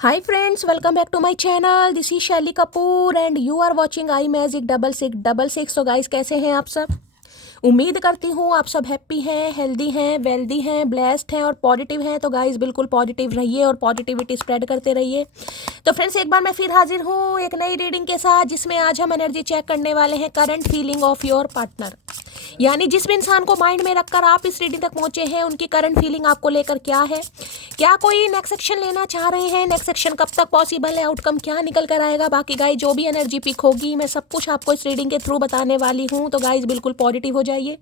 Hi friends, welcome back to my channel. This is Shelly Kapoor and you are watching I magic 6666। तो guys कैसे हैं आप सब? उम्मीद करती हूँ आप सब हैप्पी हैं, हेल्दी हैं, वेल्दी हैं, ब्लेस्ड हैं और पॉजिटिव हैं। तो गाइस बिल्कुल पॉजिटिव रहिए और पॉजिटिविटी स्प्रेड करते रहिए। तो फ्रेंड्स एक बार मैं फिर हाजिर हूँ एक नई रीडिंग के साथ, जिसमें आज हम एनर्जी चेक करने वाले हैं current feeling of your partner. यानी जिस भी इंसान को माइंड में रखकर आप इस रीडिंग तक पहुंचे हैं, उनकी करंट फीलिंग आपको लेकर क्या है। क्या कोई नेक्स्ट सेक्शन लेना चाह रहे हैं, नेक्स्ट सेक्शन कब तक पॉसिबल है, आउटकम क्या निकल कर आएगा। बाकी गाइस जो भी एनर्जी पिक होगी मैं सब कुछ आपको इस रीडिंग के थ्रू बताने वाली हूँ। तो गाइस बिल्कुल पॉजिटिव हो जाइए।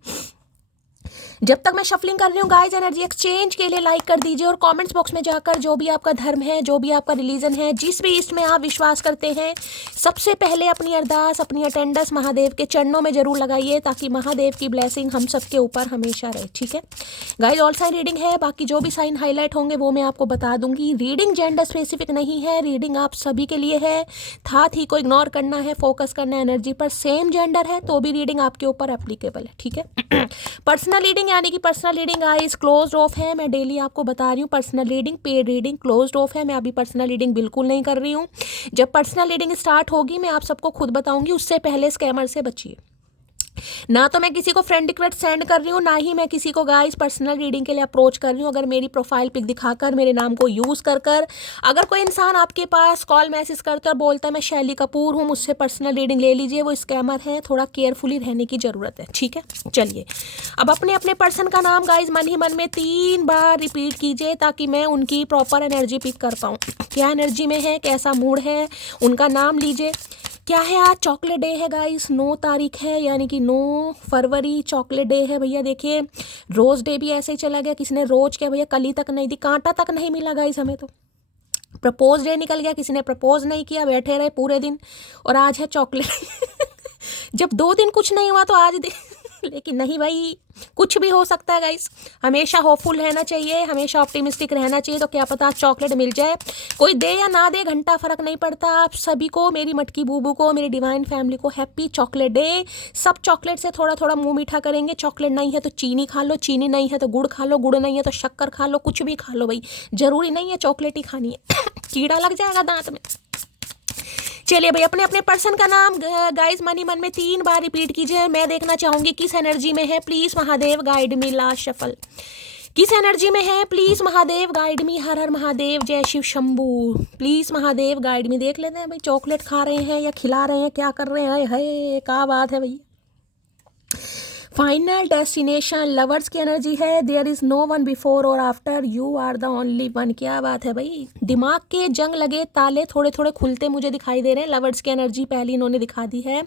जब तक मैं शफलिंग कर रही हूँ गाइस, एनर्जी एक्सचेंज के लिए लाइक कर दीजिए और कमेंट्स बॉक्स में जाकर जो भी आपका धर्म है, जो भी आपका रिलीजन है, जिस भी ईस्ट में आप विश्वास करते हैं, सबसे पहले अपनी अरदास, अपनी अटेंडेंस महादेव के चरणों में जरूर लगाइए, ताकि महादेव की ब्लेसिंग हम सबके ऊपर हमेशा रहे। ठीक है गाइस, ऑल साइन रीडिंग है, बाकी जो भी साइन हाईलाइट होंगे वो मैं आपको बता दूंगी। रीडिंग जेंडर स्पेसिफिक नहीं है, रीडिंग आप सभी के लिए है। था थी को इग्नोर करना है, फोकस करना है एनर्जी पर। सेम जेंडर है तो भी रीडिंग आपके ऊपर एप्लीकेबल है। ठीक है पर्सनल रीडिंग यानी कि personal reading eyes closed of है। मैं डेली आपको बता रही हूँ personal reading, paid reading closed of है। मैं अभी पर्सनल रीडिंग बिल्कुल नहीं कर रही हूँ। जब पर्सनल रीडिंग स्टार्ट होगी मैं आप सबको खुद बताऊंगी, उससे पहले स्कैमर से बचिए। ना तो मैं किसी को फ्रेंड रिक्वेस्ट सेंड कर रही हूँ, ना ही मैं किसी को गाइस पर्सनल रीडिंग के लिए अप्रोच कर रही हूँ। अगर मेरी प्रोफाइल पिक दिखाकर मेरे नाम को यूज़ कर अगर कोई इंसान आपके पास कॉल मैसेज करता और बोलता है मैं शैली कपूर हूँ, मुझसे पर्सनल रीडिंग ले लीजिए, वो स्कैमर है। थोड़ा केयरफुली रहने की ज़रूरत है। ठीक है चलिए, अब अपने अपने पर्सन का नाम गाइज मन ही मन में 3 बार रिपीट कीजिए, ताकि मैं उनकी प्रॉपर एनर्जी पिक कर पाऊँ। क्या एनर्जी में है, कैसा मूड है, उनका नाम लीजिए। क्या है आज चॉकलेट डे है गाइस, 9 तारीख है, यानी कि 9 फरवरी चॉकलेट डे है भैया। देखिए रोज डे भी ऐसे ही चला गया, किसी ने रोज क्या भैया कली तक नहीं दी, कांटा तक नहीं मिला गाइस हमें। तो प्रपोज डे निकल गया, किसी ने प्रपोज नहीं किया, बैठे रहे पूरे दिन। और आज है चॉकलेट जब 2 दिन कुछ नहीं हुआ तो आज लेकिन नहीं भाई, कुछ भी हो सकता है गाइस। हमेशा होपफुल रहना चाहिए, हमेशा ऑप्टिमिस्टिक रहना चाहिए। तो क्या पता चॉकलेट मिल जाए, कोई दे या ना दे घंटा फर्क नहीं पड़ता। आप सभी को, मेरी मटकी बूबू को, मेरी डिवाइन फैमिली को हैप्पी चॉकलेट डे। सब चॉकलेट से थोड़ा थोड़ा मुंह मीठा करेंगे। चॉकलेट नहीं है तो चीनी खा लो, चीनी नहीं है तो गुड़ खा लो, गुड़ नहीं है तो शक्कर खा लो, कुछ भी खा लो भाई, जरूरी नहीं है चॉकलेट ही खानी है कीड़ा लग जाएगा दांत में। चलिए भाई, अपने अपने पर्सन का नाम गाइस मन ही मन में 3 बार रिपीट कीजिए। मैं देखना चाहूंगी किस एनर्जी में है। Please Mahadev guide me, last shuffle. किस एनर्जी में है please Mahadev guide me. Har हर महादेव, जय Shiv Shambhu. Please Mahadev guide me. देख लेते हैं भाई, चॉकलेट खा रहे हैं या खिला रहे हैं, क्या कर रहे हैं। है क्या बात है भैया। फाइनल डेस्टिनेशन लवर्स की एनर्जी है। There is no one before or after, you are the only one. क्या बात है भाई, दिमाग के जंग लगे ताले थोड़े थोड़े खुलते मुझे दिखाई दे रहे हैं। लवर्स की एनर्जी पहली इन्होंने दिखा दी है।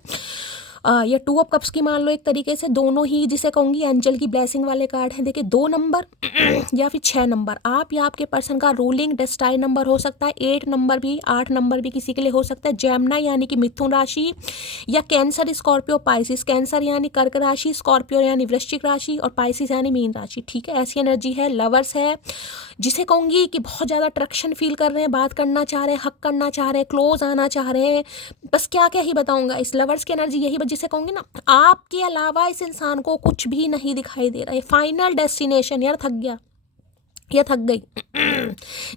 ये 2 ऑफ कप्स की मान लो एक तरीके से, दोनों ही जिसे कहूँगी एंजल की ब्लेसिंग वाले कार्ड हैं। देखिए 2 नंबर या फिर 6 नंबर, आप या आपके पर्सन का रूलिंग डेस्टाइन नंबर हो सकता है। 8 नंबर भी, 8 नंबर भी किसी के लिए हो सकता है। जेमिनी यानी कि मिथुन राशि, या कैंसर, स्कॉर्पियो, पाइसिस। कैंसर यानी कर्क राशि, स्कॉर्पियो यानी वृश्चिक राशि और पाइसिस यानी मीन राशि। ठीक है, ऐसी एनर्जी है। लवर्स है जिसे कहूँगी कि बहुत ज़्यादा अट्रैक्शन फील कर रहे हैं, बात करना चाह रहे हैं, हक करना चाह रहे हैं, क्लोज आना चाह रहे हैं। बस क्या क्या ही बताऊंगा। इस लवर्स की एनर्जी यही जिसे कहूँगी ना, आपके अलावा इस इंसान को कुछ भी नहीं दिखाई दे रहा है। फाइनल डेस्टिनेशन, यार थक गया या थक गई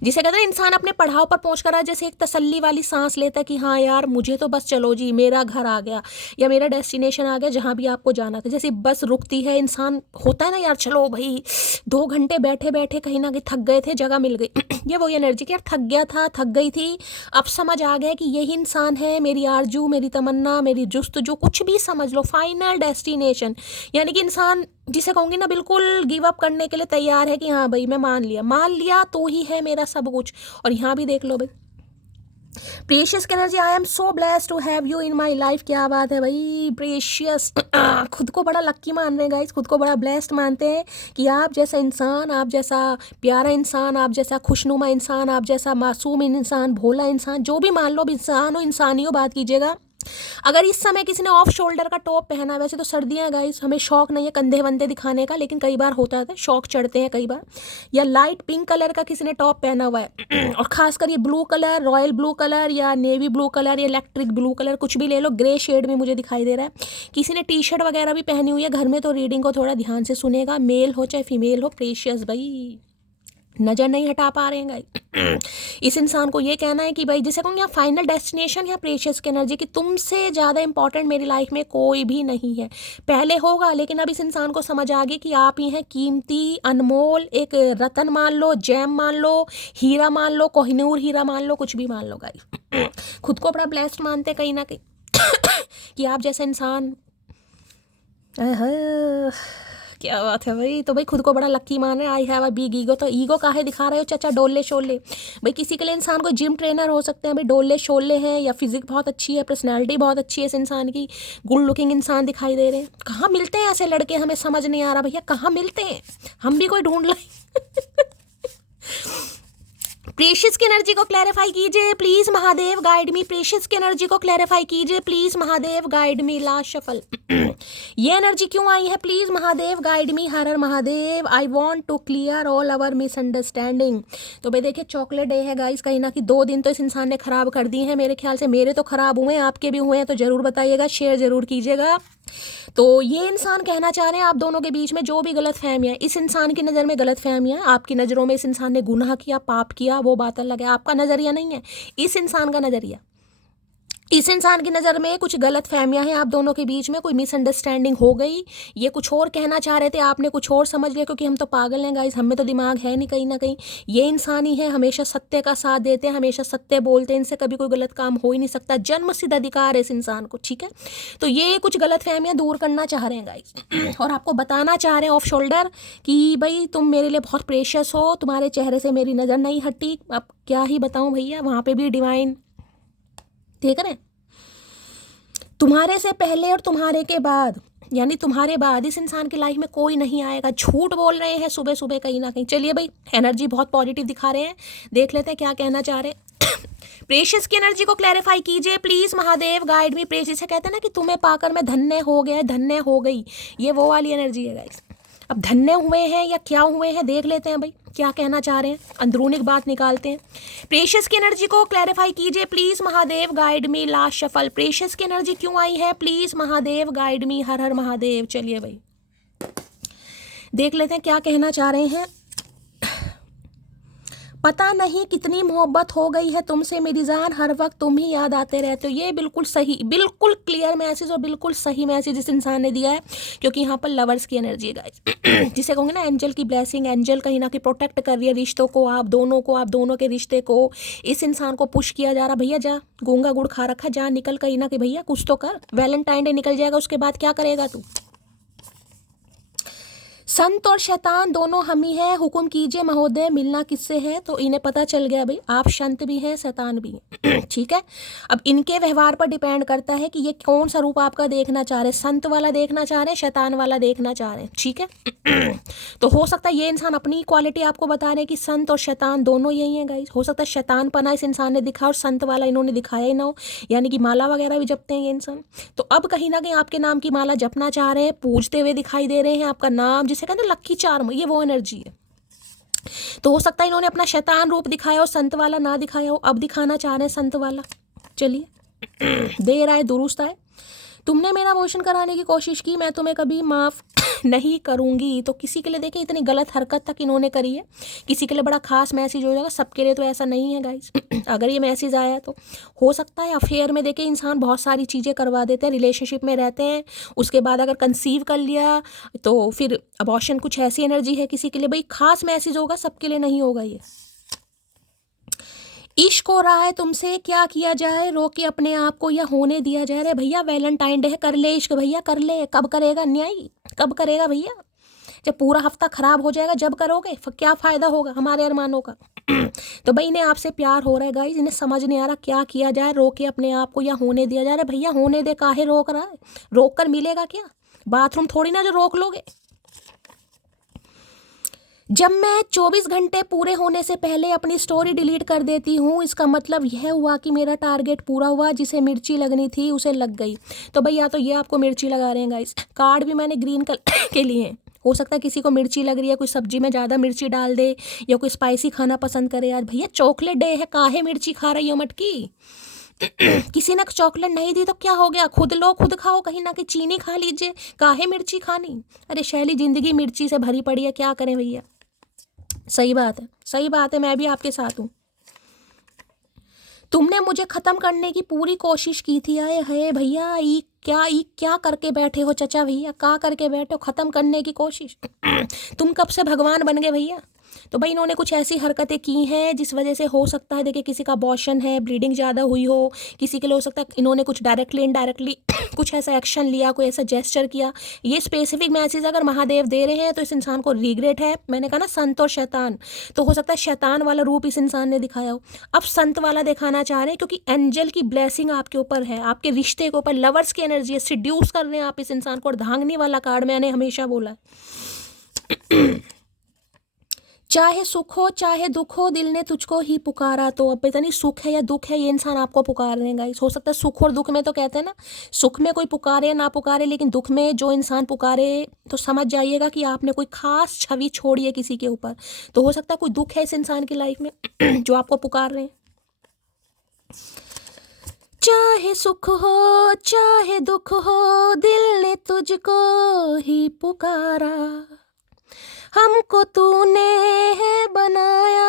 जिसे कहते हैं इंसान अपने पड़ाव पर पहुंच कर जैसे एक तसल्ली वाली सांस लेता है कि हाँ यार मुझे तो बस चलो जी, मेरा घर आ गया या मेरा डेस्टिनेशन आ गया जहाँ भी आपको जाना था। जैसे बस रुकती है, इंसान होता है ना यार, चलो भाई 2 घंटे बैठे बैठे कहीं ना कहीं थक गए थे, जगह मिल गई ये वही एनर्जी कि यार थक गया था, थक गई थी, अब समझ आ गया कि यही इंसान है, मेरी आरजू, मेरी तमन्ना, मेरी जुस्तजू, कुछ भी समझ लो। फाइनल डेस्टिनेशन यानी कि इंसान जिसे कहूँगी ना बिल्कुल गिव अप करने के लिए तैयार है कि हाँ भाई मैं मान लिया तो ही है मेरा सब कुछ। और यहाँ भी देख लो भाई, प्रेशियस की energy, I am so blessed to have you in my life. क्या बात है भाई, प्रेशियस खुद को बड़ा लक्की मान रहे हैं गाइस, खुद को बड़ा ब्लेस्ड मानते हैं कि आप जैसा इंसान, आप जैसा प्यारा इंसान, आप जैसा खुशनुमा इंसान, आप जैसा मासूम इंसान, भोला इंसान, जो भी मान लो, इंसान हो, इंसानी हो, बात कीजिएगा। अगर इस समय किसी ने ऑफ शोल्डर का टॉप पहना है, वैसे तो सर्दियां हैं गाइस, हमें शौक नहीं है कंधे वंधे दिखाने का, लेकिन कई बार होता है, शौक चढ़ते हैं कई बार। या लाइट पिंक कलर का किसी ने टॉप पहना हुआ है और खासकर ये blue colour, royal blue colour या नेवी ब्लू कलर या इलेक्ट्रिक ब्लू कलर, कुछ भी ले लो, ग्रे शेड में मुझे दिखाई दे रहा है। किसी ने टी शर्ट वगैरह भी पहनी हुई है घर में, तो रीडिंग को थोड़ा ध्यान से सुनेगा, मेल हो चाहे फीमेल हो। प्रेशियस भाई नज़र नहीं हटा पा रहे हैं गाइस। इस इंसान को ये कहना है कि भाई जिसे कहूँगी फाइनल डेस्टिनेशन या प्रेशियस की एनर्जी की तुमसे ज़्यादा इंपॉर्टेंट मेरी लाइफ में कोई भी नहीं है। पहले होगा लेकिन अब इस इंसान को समझ आ गई कि आप ही हैं कीमती, अनमोल, एक रतन मान लो, जैम मान लो, हीरा मान लो, कोहिनूर हीरा मान लो, कुछ भी मान लो गाइस। खुद को बड़ा ब्लेस्ड मानते कहीं ना कहीं कि आप जैसे इंसान। क्या बात है भाई। तो भाई खुद को बड़ा लक्की मान रहे हैं, I have a big ego. तो ईगो काहे दिखा रहे हो चाचा? डोले शोले भाई। किसी के लिए इंसान को जिम ट्रेनर हो सकते हैं भाई, डोले शोले हैं, या फिजिक बहुत अच्छी है, पर्सनैलिटी बहुत अच्छी है इस इंसान की, गुड लुकिंग इंसान दिखाई दे रहे हैं। कहाँ मिलते हैं ऐसे लड़के? हमें समझ नहीं आ रहा भैया, कहाँ मिलते हैं? हम भी कोई ढूंढ लाए। प्रेशियस की एनर्जी को क्लैरिफाई कीजिए please Mahadev, guide me. Precious की एनर्जी को क्लैरिफाई कीजिए please Mahadev, guide me. Last shuffle. ये एनर्जी क्यों आई है please Mahadev, guide me. Har her Mahadev. I want to clear all our misunderstanding. तो भाई देखिए चॉकलेट डे है गाइस, कहीं ना कि 2 दिन तो इस इंसान ने खराब कर दिए हैं मेरे ख्याल से। मेरे तो खराब हुए हैं, आपके भी हुए हैं तो जरूर बताइएगा, शेयर जरूर कीजिएगा। तो ये इंसान कहना चाह रहे हैं आप दोनों के बीच में जो भी गलत फहमियाँ, इस इंसान की नज़र में गलत फहमियाँ, आपकी नज़रों में इस इंसान ने गुनाह किया, पाप किया, वो बात अलग है। आपका नज़रिया नहीं है, इस इंसान का नज़रिया। इस इंसान की नज़र में कुछ गलत फहमियाँ हैं आप दोनों के बीच में, कोई मिसअंडरस्टैंडिंग हो गई। ये कुछ और कहना चाह रहे थे, आपने कुछ और समझ लिया, क्योंकि हम तो पागल हैं गाइस, हमें तो दिमाग है नहीं कहीं ना कहीं। ये इंसान ही है, हमेशा सत्य का साथ देते हैं, हमेशा सत्य बोलते हैं, इनसे कभी कोई गलत काम हो ही नहीं सकता, जन्म सिद्ध अधिकार है इस इंसान को, ठीक है। तो ये कुछ गलत फहमियाँ दूर करना चाह रहे हैं गाइस, और आपको बताना चाह रहे हैं ऑफ शोल्डर कि भाई तुम मेरे लिए बहुत प्रेशियस हो, तुम्हारे चेहरे से मेरी नज़र नहीं हटी। अब क्या ही बताऊँ भैया, वहाँ पर भी डिवाइन देख रहे हैं। तुम्हारे से पहले और तुम्हारे के बाद, यानी तुम्हारे बाद इस इंसान की लाइफ में कोई नहीं आएगा। झूठ बोल रहे हैं सुबह सुबह कहीं ना कहीं। चलिए भाई, एनर्जी बहुत पॉजिटिव दिखा रहे हैं, देख लेते हैं क्या कहना चाह रहे हैं। प्रेशियस की एनर्जी को क्लैरिफाई कीजिए please Mahadev, guide me. Precious से कहते हैं ना कि तुम्हें पाकर मैं धन्य हो गया, धन्य हो गई, ये वो वाली एनर्जी है गाइस। अब धन्य हुए हैं या क्या हुए हैं देख लेते हैं भाई, क्या कहना चाह रहे हैं, अंदरूनी बात निकालते हैं। प्रेशियस की एनर्जी को क्लैरिफाई कीजिए please Mahadev, guide me. Last shuffle. Precious की एनर्जी क्यों आई है please Mahadev, guide me. Har हर महादेव। चलिए भाई देख लेते हैं क्या कहना चाह रहे हैं। पता नहीं कितनी मोहब्बत हो गई है तुमसे मेरी जान, हर वक्त तुम ही याद आते रहते हो। ये बिल्कुल सही, बिल्कुल क्लियर मैसेज और बिल्कुल सही मैसेज इस इंसान ने दिया है, क्योंकि यहाँ पर लवर्स की एनर्जी है गाइस। जिसे कहूँगे ना एंजल की ब्लेसिंग, एंजल कहीं ना कहीं प्रोटेक्ट कर रही है रिश्तों को, आप दोनों के रिश्ते को। इस इंसान को पुश किया जा रहा, भैया जा, गूंगा गुड़ खा रखा, जा निकल कहीं ना कहीं, भैया कुछ तो कर। वैलेंटाइन डे निकल जाएगा, उसके बाद क्या करेगा तू? संत और शैतान दोनों हम ही हैं, हुक्म कीजिए महोदय मिलना किससे है। तो इन्हें पता चल गया भाई, आप संत भी हैं शैतान भी हैं। ठीक है, अब इनके व्यवहार पर डिपेंड करता है कि ये कौन सा रूप आपका देखना चाह रहे हैं, संत वाला देखना चाह रहे हैं, शैतान वाला देखना चाह रहे हैं, ठीक है। तो हो सकता है ये इंसान अपनी क्वालिटी आपको बता रहे हैं कि संत और शैतान दोनों यही हैं गाइस। हो सकता है शैतान पना इस इंसान ने दिखा और संत वाला इन्होंने दिखाया ही ना हो, यानी कि माला वगैरह भी जपते हैं ये इंसान। तो अब कहीं ना कहीं आपके नाम की माला जपना चाह रहे हैं, पूजते हुए दिखाई दे रहे हैं, आपका नाम जिसे कहते हैं लक्की चार्म, ये वो एनर्जी है। तो हो सकता है इन्होंने अपना शैतान रूप दिखाया हो, संत वाला ना दिखाया हो, अब दिखाना चाह रहे हैं संत वाला। चलिए देर आए दुरुस्त आए। तुमने मेरा मोशन कराने की कोशिश की, मैं तुम्हें कभी माफ़ नहीं करूँगी। तो किसी के लिए देखिए इतनी गलत हरकत तक इन्होंने करी है, किसी के लिए बड़ा खास मैसेज हो जाएगा, सबके लिए तो ऐसा नहीं है गाइस। अगर ये मैसेज आया तो हो सकता है अफेयर में देखिए इंसान बहुत सारी चीज़ें करवा देते हैं, रिलेशनशिप में रहते हैं, उसके बाद अगर कंसीव कर लिया तो फिर अबॉर्शन, कुछ ऐसी एनर्जी है किसी के लिए। भाई खास मैसेज होगा, सबके लिए नहीं होगा ये। इश्क हो रहा है तुमसे, क्या किया जाए, रोके अपने आप को या होने दिया जाए। अरे भैया वैलेंटाइन डे है, कर ले इश्क भैया, कर ले। कब करेगा न्याय, कब करेगा भैया? जब पूरा हफ्ता खराब हो जाएगा जब करोगे, क्या फ़ायदा होगा हमारे अरमानों का? तो भाई इन्हें आपसे प्यार हो रहा है गाइस, इन्हें समझ नहीं आ रहा क्या किया जाए, रोके अपने आप को या होने दिया जाए। अरे भैया होने दे, काहे रोक रहा है? रोक कर मिलेगा क्या? बाथरूम थोड़ी ना जो रोक लोगे। जब मैं 24 घंटे पूरे होने से पहले अपनी स्टोरी डिलीट कर देती हूँ, इसका मतलब यह हुआ कि मेरा टारगेट पूरा हुआ, जिसे मिर्ची लगनी थी उसे लग गई। तो भैया तो ये आपको मिर्ची लगा रहे हैं गाइस। कार्ड भी मैंने ग्रीन कलर के लिए हैं। हो सकता है किसी को मिर्ची लग रही है, कोई सब्जी में ज़्यादा मिर्ची डाल दे, या कोई स्पाइसी खाना पसंद करे। आज भैया चॉकलेट डे है, काहे मिर्ची खा रही हो मटकी? किसी ने चॉकलेट नहीं दी तो क्या हो गया, खुद लो खुद खाओ, कहीं ना कहीं चीनी खा लीजिए, काहे मिर्ची खानी? अरे शैली जिंदगी मिर्ची से भरी पड़ी है, क्या करें भैया। सही बात है, सही बात है, मैं भी आपके साथ हूँ। तुमने मुझे ख़त्म करने की पूरी कोशिश की थी, आए है भैया, ई क्या करके बैठे हो चचा भैया, क्या करके बैठे हो ख़त्म करने की कोशिश। तुम कब से भगवान बन गए भैया। तो भाई इन्होंने कुछ ऐसी हरकतें की हैं जिस वजह से हो सकता है, देखिए किसी का अबॉर्शन है, ब्लीडिंग ज़्यादा हुई हो, किसी के लिए हो सकता है इन्होंने कुछ डायरेक्टली इनडायरेक्टली कुछ ऐसा एक्शन लिया, कोई ऐसा जेस्चर किया। ये स्पेसिफिक मैसेज अगर महादेव दे रहे हैं तो इस इंसान को रिग्रेट है। मैंने कहा ना संत और शैतान, तो हो सकता है शैतान वाला रूप इस इंसान ने दिखाया हो, अब संत वाला दिखाना चाह रहे हैं, क्योंकि एंजल की ब्लेसिंग आपके ऊपर है, आपके रिश्ते के ऊपर लवर्स की एनर्जी है, सिड्यूस कर रहे हैं आप इस इंसान को। और धांगनी वाला कार्ड मैंने हमेशा बोला है। चाहे सुख हो चाहे दुख हो, दिल ने तुझको ही पुकारा। तो अब पता नहीं सुख है या दुख है, ये इंसान आपको पुकार रहे हैं गाइस। हो सकता है सुख और दुख में, तो कहते हैं ना सुख में कोई पुकारे या ना पुकारे, लेकिन दुख में जो इंसान पुकारे तो समझ जाइएगा कि आपने कोई खास छवि छोड़ी है किसी के ऊपर। तो हो सकता है कोई दुख है इस इंसान की लाइफ में जो आपको पुकार रहे हैं। चाहे सुख हो चाहे दुख हो, दिल ने तुझको ही पुकारा। हमको तूने है बनाया,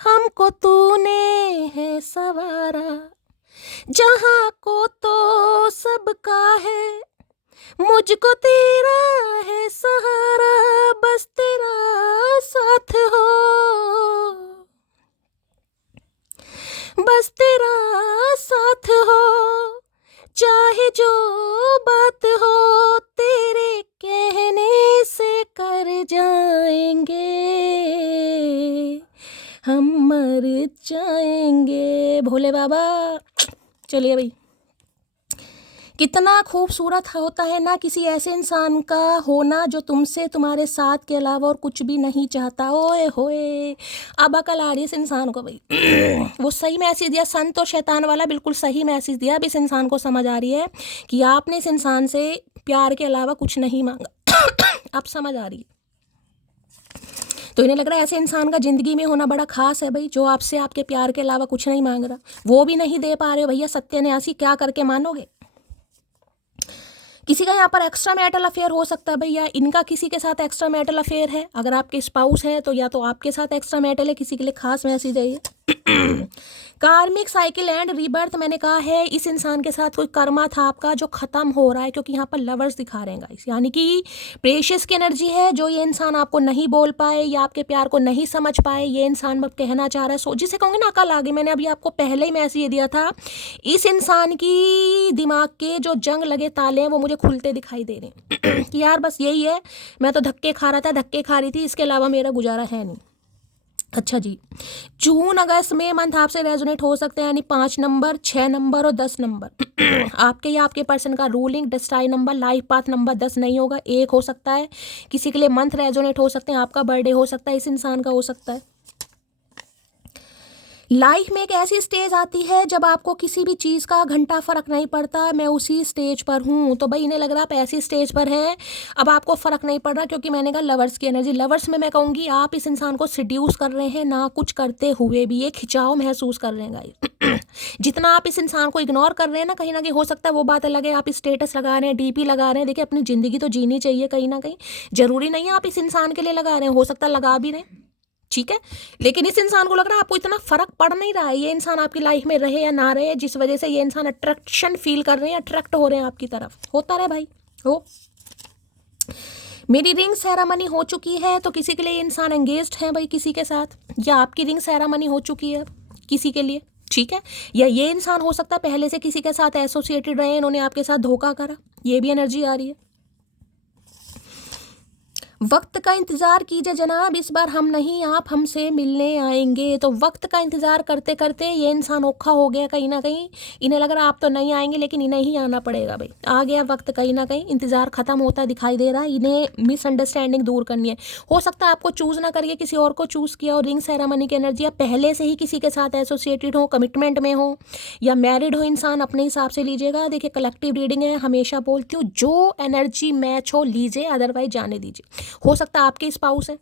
हमको तूने है सवारा। जहाँ को तो सबका है, मुझको तेरा है सहारा। बस तेरा साथ हो, बस तेरा साथ हो, चाहे जो बात हो, तेरे कहने से कर जाएंगे, हम मर जाएंगे। भोले बाबा। चलिए भाई, कितना खूबसूरत होता है ना किसी ऐसे इंसान का होना जो तुमसे तुम्हारे साथ के अलावा और कुछ भी नहीं चाहता। ओए होए, अब अकल आ रही है इस इंसान को भाई। वो सही मैसेज दिया, संत और शैतान वाला बिल्कुल सही मैसेज दिया। अब इस इंसान को समझ आ रही है कि आपने इस इंसान से प्यार के अलावा कुछ नहीं मांगा। अब समझ आ रही है। तो इन्हें लग रहा है ऐसे इंसान का ज़िंदगी में होना बड़ा खास है भाई, जो आपसे आपके प्यार के अलावा कुछ नहीं मांग रहा। वो भी नहीं दे पा रहे हो भैया, सत्यान्यासी क्या करके मानोगे। किसी का यहाँ पर एक्स्ट्रा मैरिटल अफेयर हो सकता है भाई, या इनका किसी के साथ एक्स्ट्रा मैरिटल अफेयर है। अगर आपके स्पाउस है तो या तो आपके साथ एक्स्ट्रा मैरिटल है, किसी के लिए खास मैसेज है ये। कार्मिक साइकिल एंड रीबर्थ, मैंने कहा है इस इंसान के साथ कोई कर्मा था आपका जो खत्म हो रहा है, क्योंकि यहाँ पर लवर्स दिखा रहे हैं गाइस, यानी कि प्रेशियस की एनर्जी है जो ये इंसान आपको नहीं बोल पाए या आपके प्यार को नहीं समझ पाए। ये इंसान अब कहना चाह रहा है, सो जिसे कहूँगी ना अकल आ गई। मैंने अभी आपको पहले ही मैसेज दिया था, इस इंसान की दिमाग के जो जंग लगे ताले हैं वो मुझे खुलते दिखाई दे रहे हैं कि यार बस यही है, मैं तो धक्के खा रहा था, धक्के खा रही थी, इसके अलावा मेरा गुजारा है नहीं। अच्छा जी, जून अगस्त में मंथ आपसे रेजोनेट हो सकते हैं, यानी 5 नंबर, 6 नंबर और 10 नंबर। आपके या आपके पर्सन का ruling destined number, life path number 10 नहीं होगा, 1 हो सकता है। किसी के लिए मंथ रेजोनेट हो सकते हैं, आपका बर्थडे हो सकता है, इस इंसान का हो सकता है। लाइफ में एक ऐसी स्टेज आती है जब आपको किसी भी चीज़ का घंटा फ़र्क नहीं पड़ता, मैं उसी स्टेज पर हूँ। तो भाई इन्हें लग रहा है आप ऐसी स्टेज पर हैं, अब आपको फ़र्क नहीं पड़ रहा, क्योंकि मैंने कहा लवर्स की एनर्जी। लवर्स में मैं कहूँगी आप इस इंसान को सिड्यूस कर रहे हैं, ना कुछ करते हुए भी ये खिंचाव महसूस कर रहे हैं गाइस। जितना आप इस इंसान को इग्नोर कर रहे हैं ना कहीं हो सकता है वो बात अलग है, आप स्टेटस लगा रहे हैं, डीपी लगा रहे हैं। देखिए अपनी ज़िंदगी तो जीनी चाहिए कहीं ना कहीं, ज़रूरी नहीं है आप इस इंसान के लिए लगा रहे हैं, हो सकता है लगा भी रहे, ठीक है। लेकिन इस इंसान को लग रहा है आपको इतना फर्क पड़ नहीं रहा है, ये इंसान आपकी लाइफ में रहे या ना रहे, जिस वजह से ये इंसान अट्रैक्शन फील कर रहे हैं, अट्रैक्ट हो रहे हैं आपकी तरफ। होता रहे भाई, हो। मेरी रिंग सेरेमनी हो चुकी है, तो किसी के लिए ये इंसान एंगेज्ड है भाई किसी के साथ, या आपकी रिंग सेरेमनी हो चुकी है किसी के लिए, ठीक है। या ये इंसान हो सकता है पहले से किसी के साथ एसोसिएटेड रहे, इन्होंने आपके साथ धोखा करा, ये भी एनर्जी आ रही है। वक्त का इंतज़ार कीजिए जनाब, इस बार हम नहीं आप हमसे मिलने आएंगे। तो वक्त का इंतज़ार करते करते ये इंसान औखा हो गया कहीं ना कहीं, इन्हें लग रहा आप तो नहीं आएंगे, लेकिन इन्हें ही आना पड़ेगा भाई। आ गया वक्त, कहीं ना कहीं इंतज़ार ख़त्म होता दिखाई दे रहा है, इन्हें मिसअंडरस्टैंडिंग दूर करनी है। हो सकता है आपको चूज़ ना करके किसी और को चूज़ किया, और रिंग सेरेमनी की एनर्जी या पहले से ही किसी के साथ एसोसिएटेड हो, कमिटमेंट में हो या मैरिड हो इंसान, अपने हिसाब से लीजिएगा। देखिए कलेक्टिव रीडिंग है, हमेशा बोलती हूँ जो एनर्जी मैच हो लीजिए, अदरवाइज जाने दीजिए। हो सकता है आपके स्पाउस है।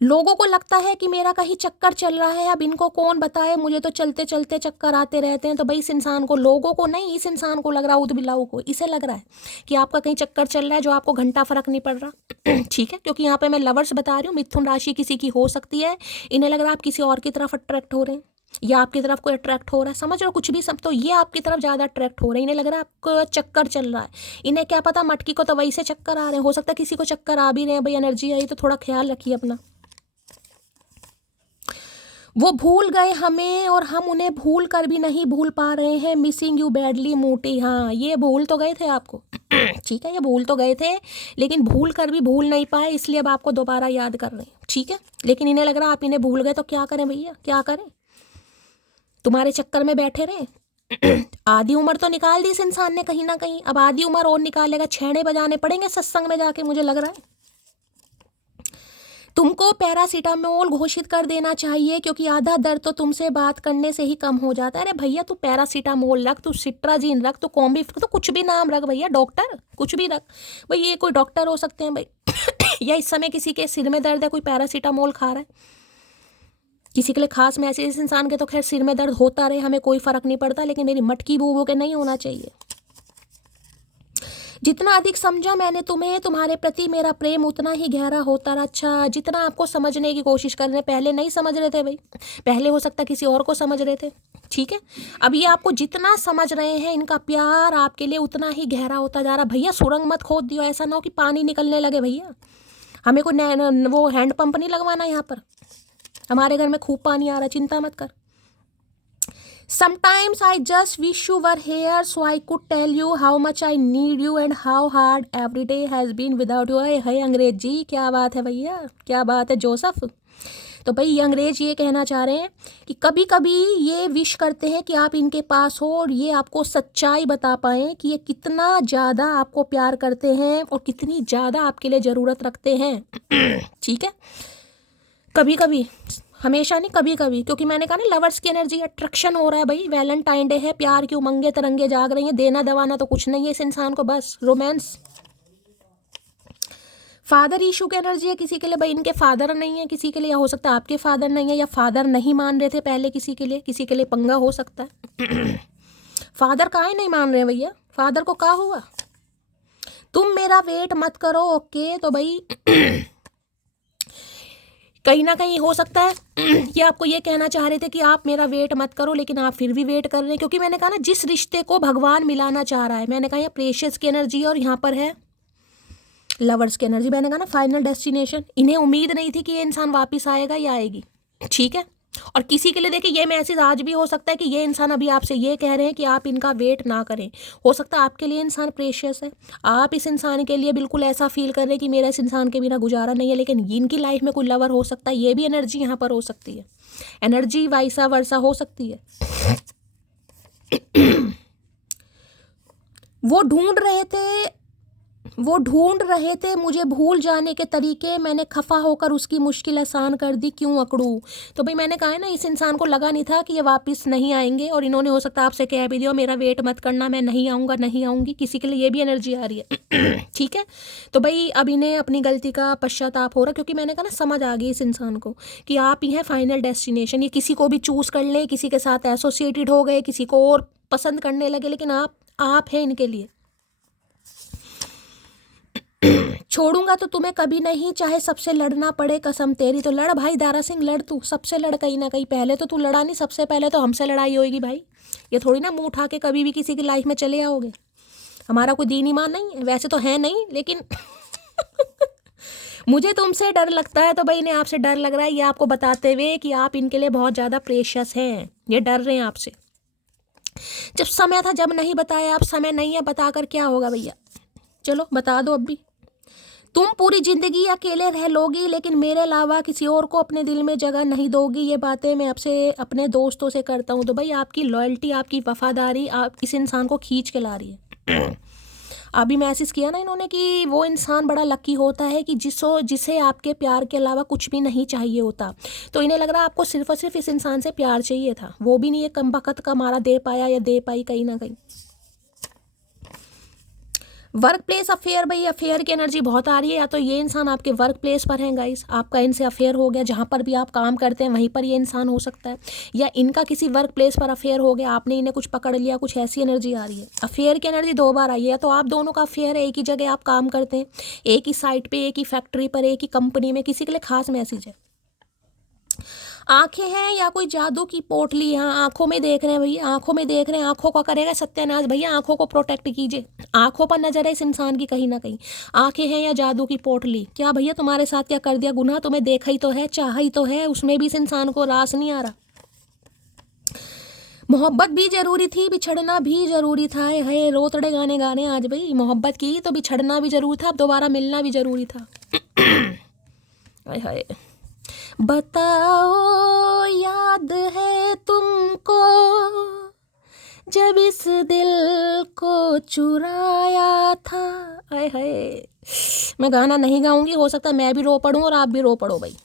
लोगों को लगता है कि मेरा कहीं चक्कर चल रहा है, अब इनको कौन बताए, मुझे तो चलते चलते चक्कर आते रहते हैं। तो भाई इस इंसान को, लोगों को नहीं, इस इंसान को लग रहा, उद बिलाऊ को इसे लग रहा है कि आपका कहीं चक्कर चल रहा है, जो आपको घंटा फर्क नहीं पड़ रहा। ठीक है, क्योंकि यहाँ पे मैं लवर्स बता रही हूँ, मिथुन राशि किसी की हो सकती है, इन्हें लग रहा है आप किसी और की तरफ अट्रैक्ट हो रहे हैं, या आपकी तरफ कोई अट्रैक्ट हो रहा है, समझ रहे हो कुछ भी, सब तो ये आपकी तरफ ज़्यादा अट्रैक्ट हो रहे हैं, इन्हें लग रहा है आपको चक्कर चल रहा है। इन्हें क्या पता, मटकी को तो वही से चक्कर आ रहे हैं, हो सकता है किसी को चक्कर आ भी रहे हैं, भाई एनर्जी आई तो थोड़ा ख्याल रखिए अपना। वो भूल गए हमें और हम उन्हें भूल कर भी नहीं भूल पा रहे हैं। मिसिंग यू बैडली मोटी, हाँ ये भूल तो गए थे आपको। ठीक है, ये भूल तो गए थे, लेकिन भूल कर भी भूल नहीं पाए, इसलिए अब आपको दोबारा याद कर रहे हैं। ठीक है, लेकिन इन्हें लग रहा है आप इन्हें भूल गए, तो क्या करें भैया, क्या करें, तुम्हारे चक्कर में बैठे रहे। आधी उम्र तो निकाल दी इस इंसान ने कहीं ना कहीं, अब आधी उम्र और निकालेगा, छेड़े बजाने पड़ेंगे सत्संग में जाके, मुझे लग रहा है। तुमको पैरासीटामोल घोषित कर देना चाहिए, क्योंकि आधा दर्द तो तुमसे बात करने से ही कम हो जाता है। अरे भैया तू पैरासीटामोल रख, तू सिट्राजीन रख, तू कॉम्बिफ्ट, तो कुछ भी नाम रख भैया, डॉक्टर कुछ भी रख भाई, ये कोई डॉक्टर हो सकते हैं भाई। या इस समय किसी के सिर में दर्द है, कोई पैरासीटामोल खा रहा है, किसी के लिए खास मैसेज, इस इंसान के तो खैर सिर में दर्द होता रहे, हमें कोई फर्क नहीं पड़ता, लेकिन मेरी मटकी बूबू के नहीं होना चाहिए। जितना अधिक समझा मैंने तुम्हें, तुम्हारे प्रति मेरा प्रेम उतना ही गहरा होता रहा। अच्छा, जितना आपको समझने की कोशिश कर रहे हैं, पहले नहीं समझ रहे थे भाई, पहले हो सकता किसी और को समझ रहे थे। ठीक है, अब ये आपको जितना समझ रहे हैं, इनका प्यार आपके लिए उतना ही गहरा होता जा रहा। भैया सुरंग मत खोद दियो, ऐसा ना हो कि पानी निकलने लगे भैया, हमें कोई वो हैंड पंप नहीं लगवाना यहाँ पर, हमारे घर में खूब पानी आ रहा है, चिंता मत कर। Sometimes I just wish you were here so I could tell you how much I need you and how hard every day has been without you। है अंग्रेजी, क्या बात है भैया, क्या बात है जोसफ। तो भाई ये अंग्रेज ये कहना चाह रहे हैं कि कभी कभी ये विश करते हैं कि आप इनके पास हो और ये आपको सच्चाई बता पाएँ कि ये कितना ज़्यादा आपको प्यार करते हैं और कितनी ज़्यादा आपके लिए ज़रूरत रखते हैं। ठीक है, कभी कभी, हमेशा नहीं, कभी कभी, क्योंकि मैंने कहा ना लवर्स की एनर्जी, अट्रैक्शन हो रहा है भाई, वैलेंटाइन डे है, प्यार की उमंगे तरंगे जाग रही हैं, देना दवाना तो कुछ नहीं है इस इंसान को, बस रोमांस। फादर इशू की एनर्जी है किसी के लिए भाई, इनके फादर नहीं है किसी के लिए, या हो सकता है आपके फादर नहीं है, या फादर नहीं मान रहे थे पहले किसी के लिए पंगा हो सकता है। फादर काहे नहीं मान रहे भैया, फादर को क्या हुआ, तुम मेरा वेट मत करो। ओके, तो भाई कहीं ना कहीं हो सकता है ये आपको ये कहना चाह रहे थे कि आप मेरा वेट मत करो, लेकिन आप फिर भी वेट कर रहे हैं, क्योंकि मैंने कहा ना जिस रिश्ते को भगवान मिलाना चाह रहा है, मैंने कहा ये प्रेशियस की एनर्जी और यहाँ पर है लवर्स की एनर्जी। मैंने कहा ना फाइनल डेस्टिनेशन, इन्हें उम्मीद नहीं थी कि ये इंसान वापस आएगा या आएगी। ठीक है, और किसी के लिए देखिए ये मैसेज आज भी हो सकता है कि ये इंसान अभी आपसे ये कह रहे हैं कि आप इनका वेट ना करें, हो सकता है आपके लिए इंसान प्रेशियस है, आप इस इंसान के लिए बिल्कुल ऐसा फील कर रहे हैं कि मेरा इस इंसान के बिना गुजारा नहीं है, लेकिन इनकी लाइफ में कोई लवर हो सकता है, ये भी एनर्जी यहाँ पर हो सकती है, एनर्जी वाइसा वर्सा हो सकती है। वो ढूंढ रहे थे मुझे भूल जाने के तरीके, मैंने खफा होकर उसकी मुश्किल आसान कर दी, क्यों अकड़ू। तो भाई मैंने कहा है ना, इस इंसान को लगा नहीं था कि ये वापस नहीं आएंगे, और इन्होंने हो सकता है आपसे कह भी दिया मेरा वेट मत करना, मैं नहीं आऊँगा नहीं आऊँगी, किसी के लिए ये भी एनर्जी आ रही है। ठीक है, तो भाई अब इन्हें अपनी गलती का पश्चाताप हो रहा, क्योंकि मैंने कहा ना समझ आ गई इस इंसान को कि आप ही हैं फाइनल डेस्टिनेशन। ये किसी को भी चूज़ कर ले, किसी के साथ एसोसिएटेड हो गए, किसी को और पसंद करने लगे, लेकिन आप हैं इनके लिए। छोड़ूंगा तो तुम्हें कभी नहीं, चाहे सबसे लड़ना पड़े कसम तेरी। तो लड़ भाई दारा सिंह, लड़, तू सबसे लड़ कहीं ना कहीं, पहले तो तू लड़ा नहीं, सबसे पहले तो हमसे लड़ाई होगी भाई। ये थोड़ी ना मुंह उठा के कभी भी किसी की लाइफ में चले आओगे, हमारा कोई दीन ईमान नहीं है, वैसे तो है नहीं, लेकिन मुझे तुमसे डर लगता है, तो भाई इन्हें आपसे डर लग रहा है, ये आपको बताते हुए कि आप इनके लिए बहुत ज़्यादा प्रेशियस हैं, ये डर रहे हैं आपसे। जब समय था जब नहीं बताया, आप समय नहीं है, बताकर क्या होगा भैया, चलो बता दो अब भी। तुम पूरी जिंदगी अकेले रह लोगी, लेकिन मेरे अलावा किसी और को अपने दिल में जगह नहीं दोगी। ये बातें मैं आपसे अपने दोस्तों से करता हूँ। तो भाई आपकी लॉयल्टी, आपकी वफादारी आप इस इंसान को खींच के ला रही है। अभी मैसेज किया ना इन्होंने कि वो इंसान बड़ा लकी होता है कि जिसे आपके प्यार के अलावा कुछ भी नहीं चाहिए होता। तो इन्हें लग रहा है आपको सिर्फ और सिर्फ इस इंसान से प्यार चाहिए था, वो भी नहीं ये कम बखत का मारा दे पाया या दे पाई कहीं ना कहीं। वर्क प्लेस अफेयर, भाई अफेयर की एनर्जी बहुत आ रही है। या तो ये इंसान आपके वर्क प्लेस पर हैं गाइस, आपका इनसे अफेयर हो गया, जहाँ पर भी आप काम करते हैं वहीं पर ये इंसान हो सकता है, या इनका किसी वर्क प्लेस पर अफेयर हो गया, आपने इन्हें कुछ पकड़ लिया, कुछ ऐसी एनर्जी आ रही है। अफेयर की एनर्जी 2 बार आई है। या तो आप दोनों का अफेयर है, एक ही जगह आप काम करते हैं, एक ही साइट पर, एक ही फैक्ट्री पर, एक ही कंपनी में, किसी के लिए खास मैसेज है। आंखें हैं या कोई जादू की पोटली, यहाँ आंखों में देख रहे हैं भैया, आंखों में देख रहे हैं, आंखों का करेगा सत्यानाश भैया। आंखों को प्रोटेक्ट कीजिए, आंखों पर नजर है इस इंसान की कहीं ना कहीं। आंखें हैं या जादू की पोटली, क्या भैया तुम्हारे साथ क्या कर दिया गुनाह, तुम्हें देखा ही तो है, चाहा ही तो है, उसमें भी इस इंसान को रास नहीं आ रहा। मोहब्बत भी जरूरी थी, बिछड़ना भी जरूरी था। है रोतड़े गाने गाने आज भाई, मोहब्बत की तो बिछड़ना भी जरूरी था, अब दोबारा मिलना भी जरूरी था। हाय हाय, बताओ याद है तुमको जब इस दिल को चुराया था। हाय हाय, मैं गाना नहीं गाऊंगी, हो सकता है मैं भी रो पड़ूं और आप भी रो पड़ो भाई।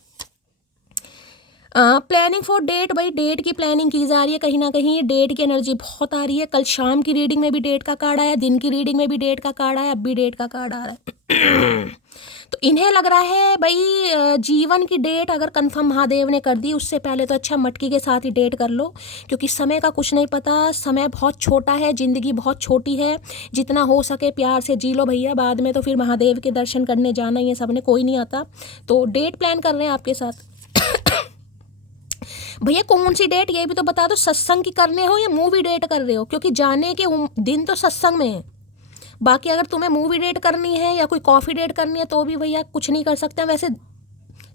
प्लानिंग फॉर डेट, भाई डेट की प्लानिंग की जा रही है कहीं ना कहीं, डेट की एनर्जी बहुत आ रही है। कल शाम की रीडिंग में भी डेट का कार्ड आया, दिन की रीडिंग में भी डेट का कार्ड आया, अब भी डेट का कार्ड आ रहा है। तो इन्हें लग रहा है भाई जीवन की डेट अगर कंफर्म महादेव ने कर दी, उससे पहले तो अच्छा मटकी के साथ ही डेट कर लो, क्योंकि समय का कुछ नहीं पता, समय बहुत छोटा है, ज़िंदगी बहुत छोटी है, जितना हो सके प्यार से जी लो भैया, बाद में तो फिर महादेव के दर्शन करने जाना ही है सबने, कोई नहीं आता। तो डेट प्लान कर रहे हैं आपके साथ। भैया कौन सी डेट ये भी तो बता दो, सत्संग की करने हो या मूवी डेट कर रहे हो, क्योंकि जाने के दिन तो सत्संग में है, बाकी अगर तुम्हें मूवी डेट करनी है या कोई कॉफ़ी डेट करनी है तो भी भैया कुछ नहीं कर सकते। वैसे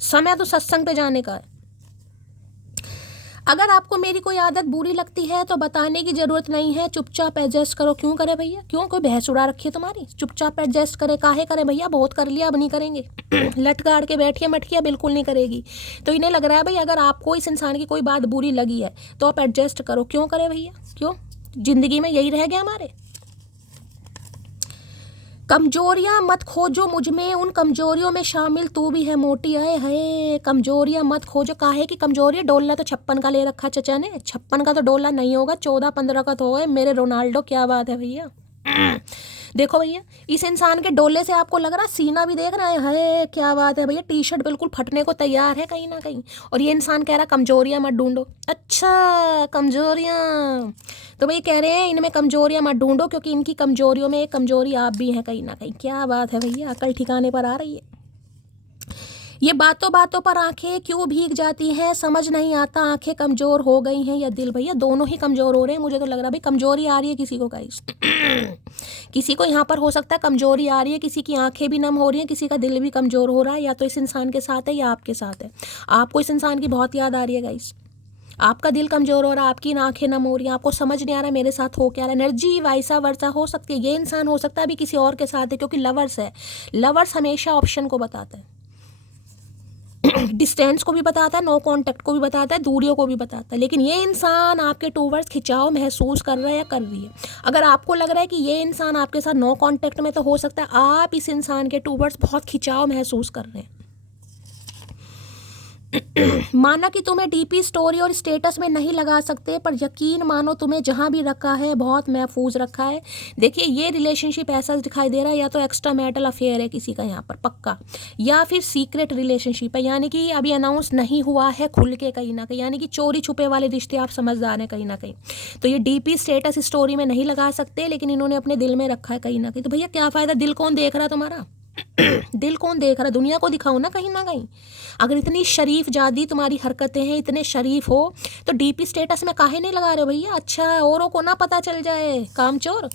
समय तो सत्संग पे जाने का है। अगर आपको मेरी कोई आदत बुरी लगती है तो बताने की ज़रूरत नहीं है, चुपचाप एडजस्ट करो। क्यों करे भैया, क्यों कोई बहस उड़ा रखी है तुम्हारी, चुपचाप एडजस्ट करे, काहे करे भैया, बहुत कर लिया अब नहीं करेंगे। लट गाड़ के बैठिए मटकिया, बिल्कुल नहीं करेगी। तो इन्हें लग रहा है भाई अगर आपको इस इंसान की कोई बात बुरी लगी है तो आप एडजस्ट करो। क्यों करे भैया, क्यों, ज़िंदगी में यही रह गया हमारे। कमजोरियाँ मत खोजो मुझ में, उन कमजोरियों में शामिल तू भी है मोटी। आए है, कमजोरियाँ मत खोजो, काहे की कमजोरी, डोला तो 56 का ले रखा चचा ने, 56 का तो डोला नहीं होगा, 14-15 का तो है मेरे रोनाल्डो। क्या बात है भैया। देखो भैया इस इंसान के डोले से आपको लग रहा, सीना भी देख रहा है, क्या बात है भैया, टी शर्ट बिल्कुल फटने को तैयार है कहीं ना कहीं, और ये इंसान कह रहा कमजोरियाँ मत ढूंढो। अच्छा कमजोरियाँ, तो भाई कह रहे हैं इनमें कमजोरियाँ मत ढूंढो, क्योंकि इनकी कमजोरियों में एक कमजोरी आप भी हैं कहीं ना कहीं। क्या बात है भैया, अकल ठिकाने पर आ रही है। ये बातों बातों पर आंखें क्यों भीग जाती हैं, समझ नहीं आता, आंखें कमज़ोर हो गई हैं या दिल, भैया दोनों ही कमज़ोर हो रहे हैं। मुझे तो लग रहा है भाई कमज़ोरी आ रही है किसी को गाइस। किसी को यहाँ पर हो सकता है कमज़ोरी आ रही है, किसी की आंखें भी नम हो रही हैं, किसी का दिल भी कमज़ोर हो रहा है, या तो इस इंसान के साथ है या आपके साथ है। आपको इस इंसान की बहुत याद आ रही है गाइस, आपका दिल कमज़ोर हो रहा है, आपकी आंखें नम हो रही हैं, आपको समझ नहीं आ रहा मेरे साथ हो क्या रहा है। एनर्जी वाइसा वर्सा हो सकती है, ये इंसान हो सकता है अभी किसी और के साथ है, क्योंकि लवर्स है। लवर्स हमेशा ऑप्शन को बताता है, डिस्टेंस को भी बताता है, नो कांटेक्ट को भी बताता है, दूरियों को भी बताता है। लेकिन ये इंसान आपके टूवर्ड्स खिंचाव महसूस कर रहा है या कर रही है। अगर आपको लग रहा है कि ये इंसान आपके साथ नो कांटेक्ट में, तो हो सकता है आप इस इंसान के टूवर्ड्स बहुत खिंचाव महसूस कर रहे हैं। माना कि तुम्हें डीपी स्टोरी और स्टेटस में नहीं लगा सकते, पर यकीन मानो तुम्हें जहाँ भी रखा है बहुत महफूज रखा है। देखिए ये रिलेशनशिप ऐसा दिखाई दे रहा है, या तो एक्स्ट्रा मैरिटल अफेयर है किसी का यहाँ पर पक्का, या फिर सीक्रेट रिलेशनशिप है, यानी कि अभी अनाउंस नहीं हुआ है खुल के कहीं ना कहीं, यानी कि चोरी छुपे वाले रिश्ते, आप समझदार हैं कहीं ना कहीं। तो ये डीपी स्टेटस स्टोरी में नहीं लगा सकते, लेकिन इन्होंने अपने दिल में रखा है कहीं ना कहीं। तो भैया क्या फ़ायदा, दिल कौन देख रहा है तुम्हारा। दिल कौन देख रहा है, दुनिया को दिखाओ ना कहीं ना कहीं। अगर इतनी शरीफ जादी तुम्हारी हरकतें हैं, इतने शरीफ हो, तो डीपी स्टेटस में काहे नहीं लगा रहे हो भैया। अच्छा औरों को ना पता चल जाए, कामचोर।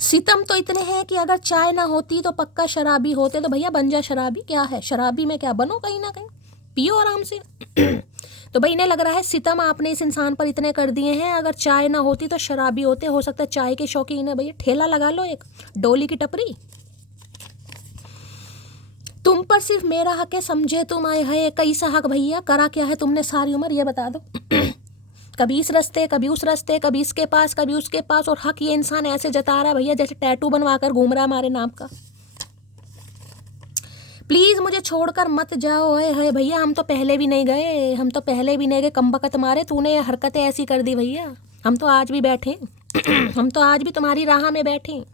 सितम तो इतने हैं कि अगर चाय ना होती तो पक्का शराबी होते, तो भैया बन जा शराबी। क्या है शराबी में, क्या बनो कहीं ना कहीं, पियो आराम से। तो भाई इन्हें लग रहा है सितम आपने इस इंसान पर इतने कर दिए हैं, अगर चाय ना होती तो शराबी होते। हो सकता है चाय के शौकीन है भैया, ठेला लगा लो एक, डोली की टपरी। तुम पर सिर्फ मेरा हक है, समझे तुम। आए है कैसा हक भैया, करा क्या है तुमने सारी उम्र, ये बता दो। कभी इस रास्ते, कभी उस रास्ते, कभी इसके पास, कभी उसके पास, और हक ये इंसान ऐसे जता रहा है भैया जैसे टैटू बनवा कर घूम रहा है हमारे नाम का। प्लीज़ मुझे छोड़कर मत जाओ। है भैया हम तो पहले भी नहीं गए, हम तो पहले भी नहीं गए, कमबख्त मारे तूने ये हरकतें ऐसी कर दी भैया, हम तो आज भी बैठे। हम तो आज भी तुम्हारी राह में बैठे हैं।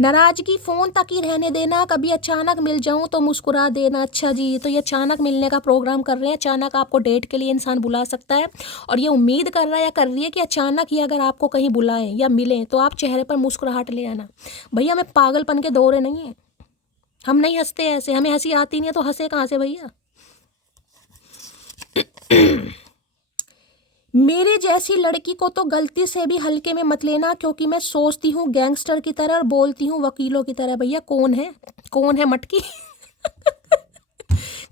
नाराजगी फोन तक ही रहने देना, कभी अचानक मिल जाऊं तो मुस्कुरा देना। अच्छा जी, तो ये अचानक मिलने का प्रोग्राम कर रहे हैं, अचानक आपको डेट के लिए इंसान बुला सकता है और ये उम्मीद कर रहा है या कर रही है कि अचानक ही अगर आपको कहीं बुलाएं या मिलें तो आप चेहरे पर मुस्कुराहट ले आना। भैया मैं पागलपन के दौरे नहीं है, हम नहीं हंसते ऐसे, हमें हंसी आती नहीं है तो हंसे कहाँ से भैया। मेरे जैसी लड़की को तो गलती से भी हल्के में मत लेना, क्योंकि मैं सोचती हूँ गैंगस्टर की तरह और बोलती हूँ वकीलों की तरह। भैया कौन है, कौन है मटकी?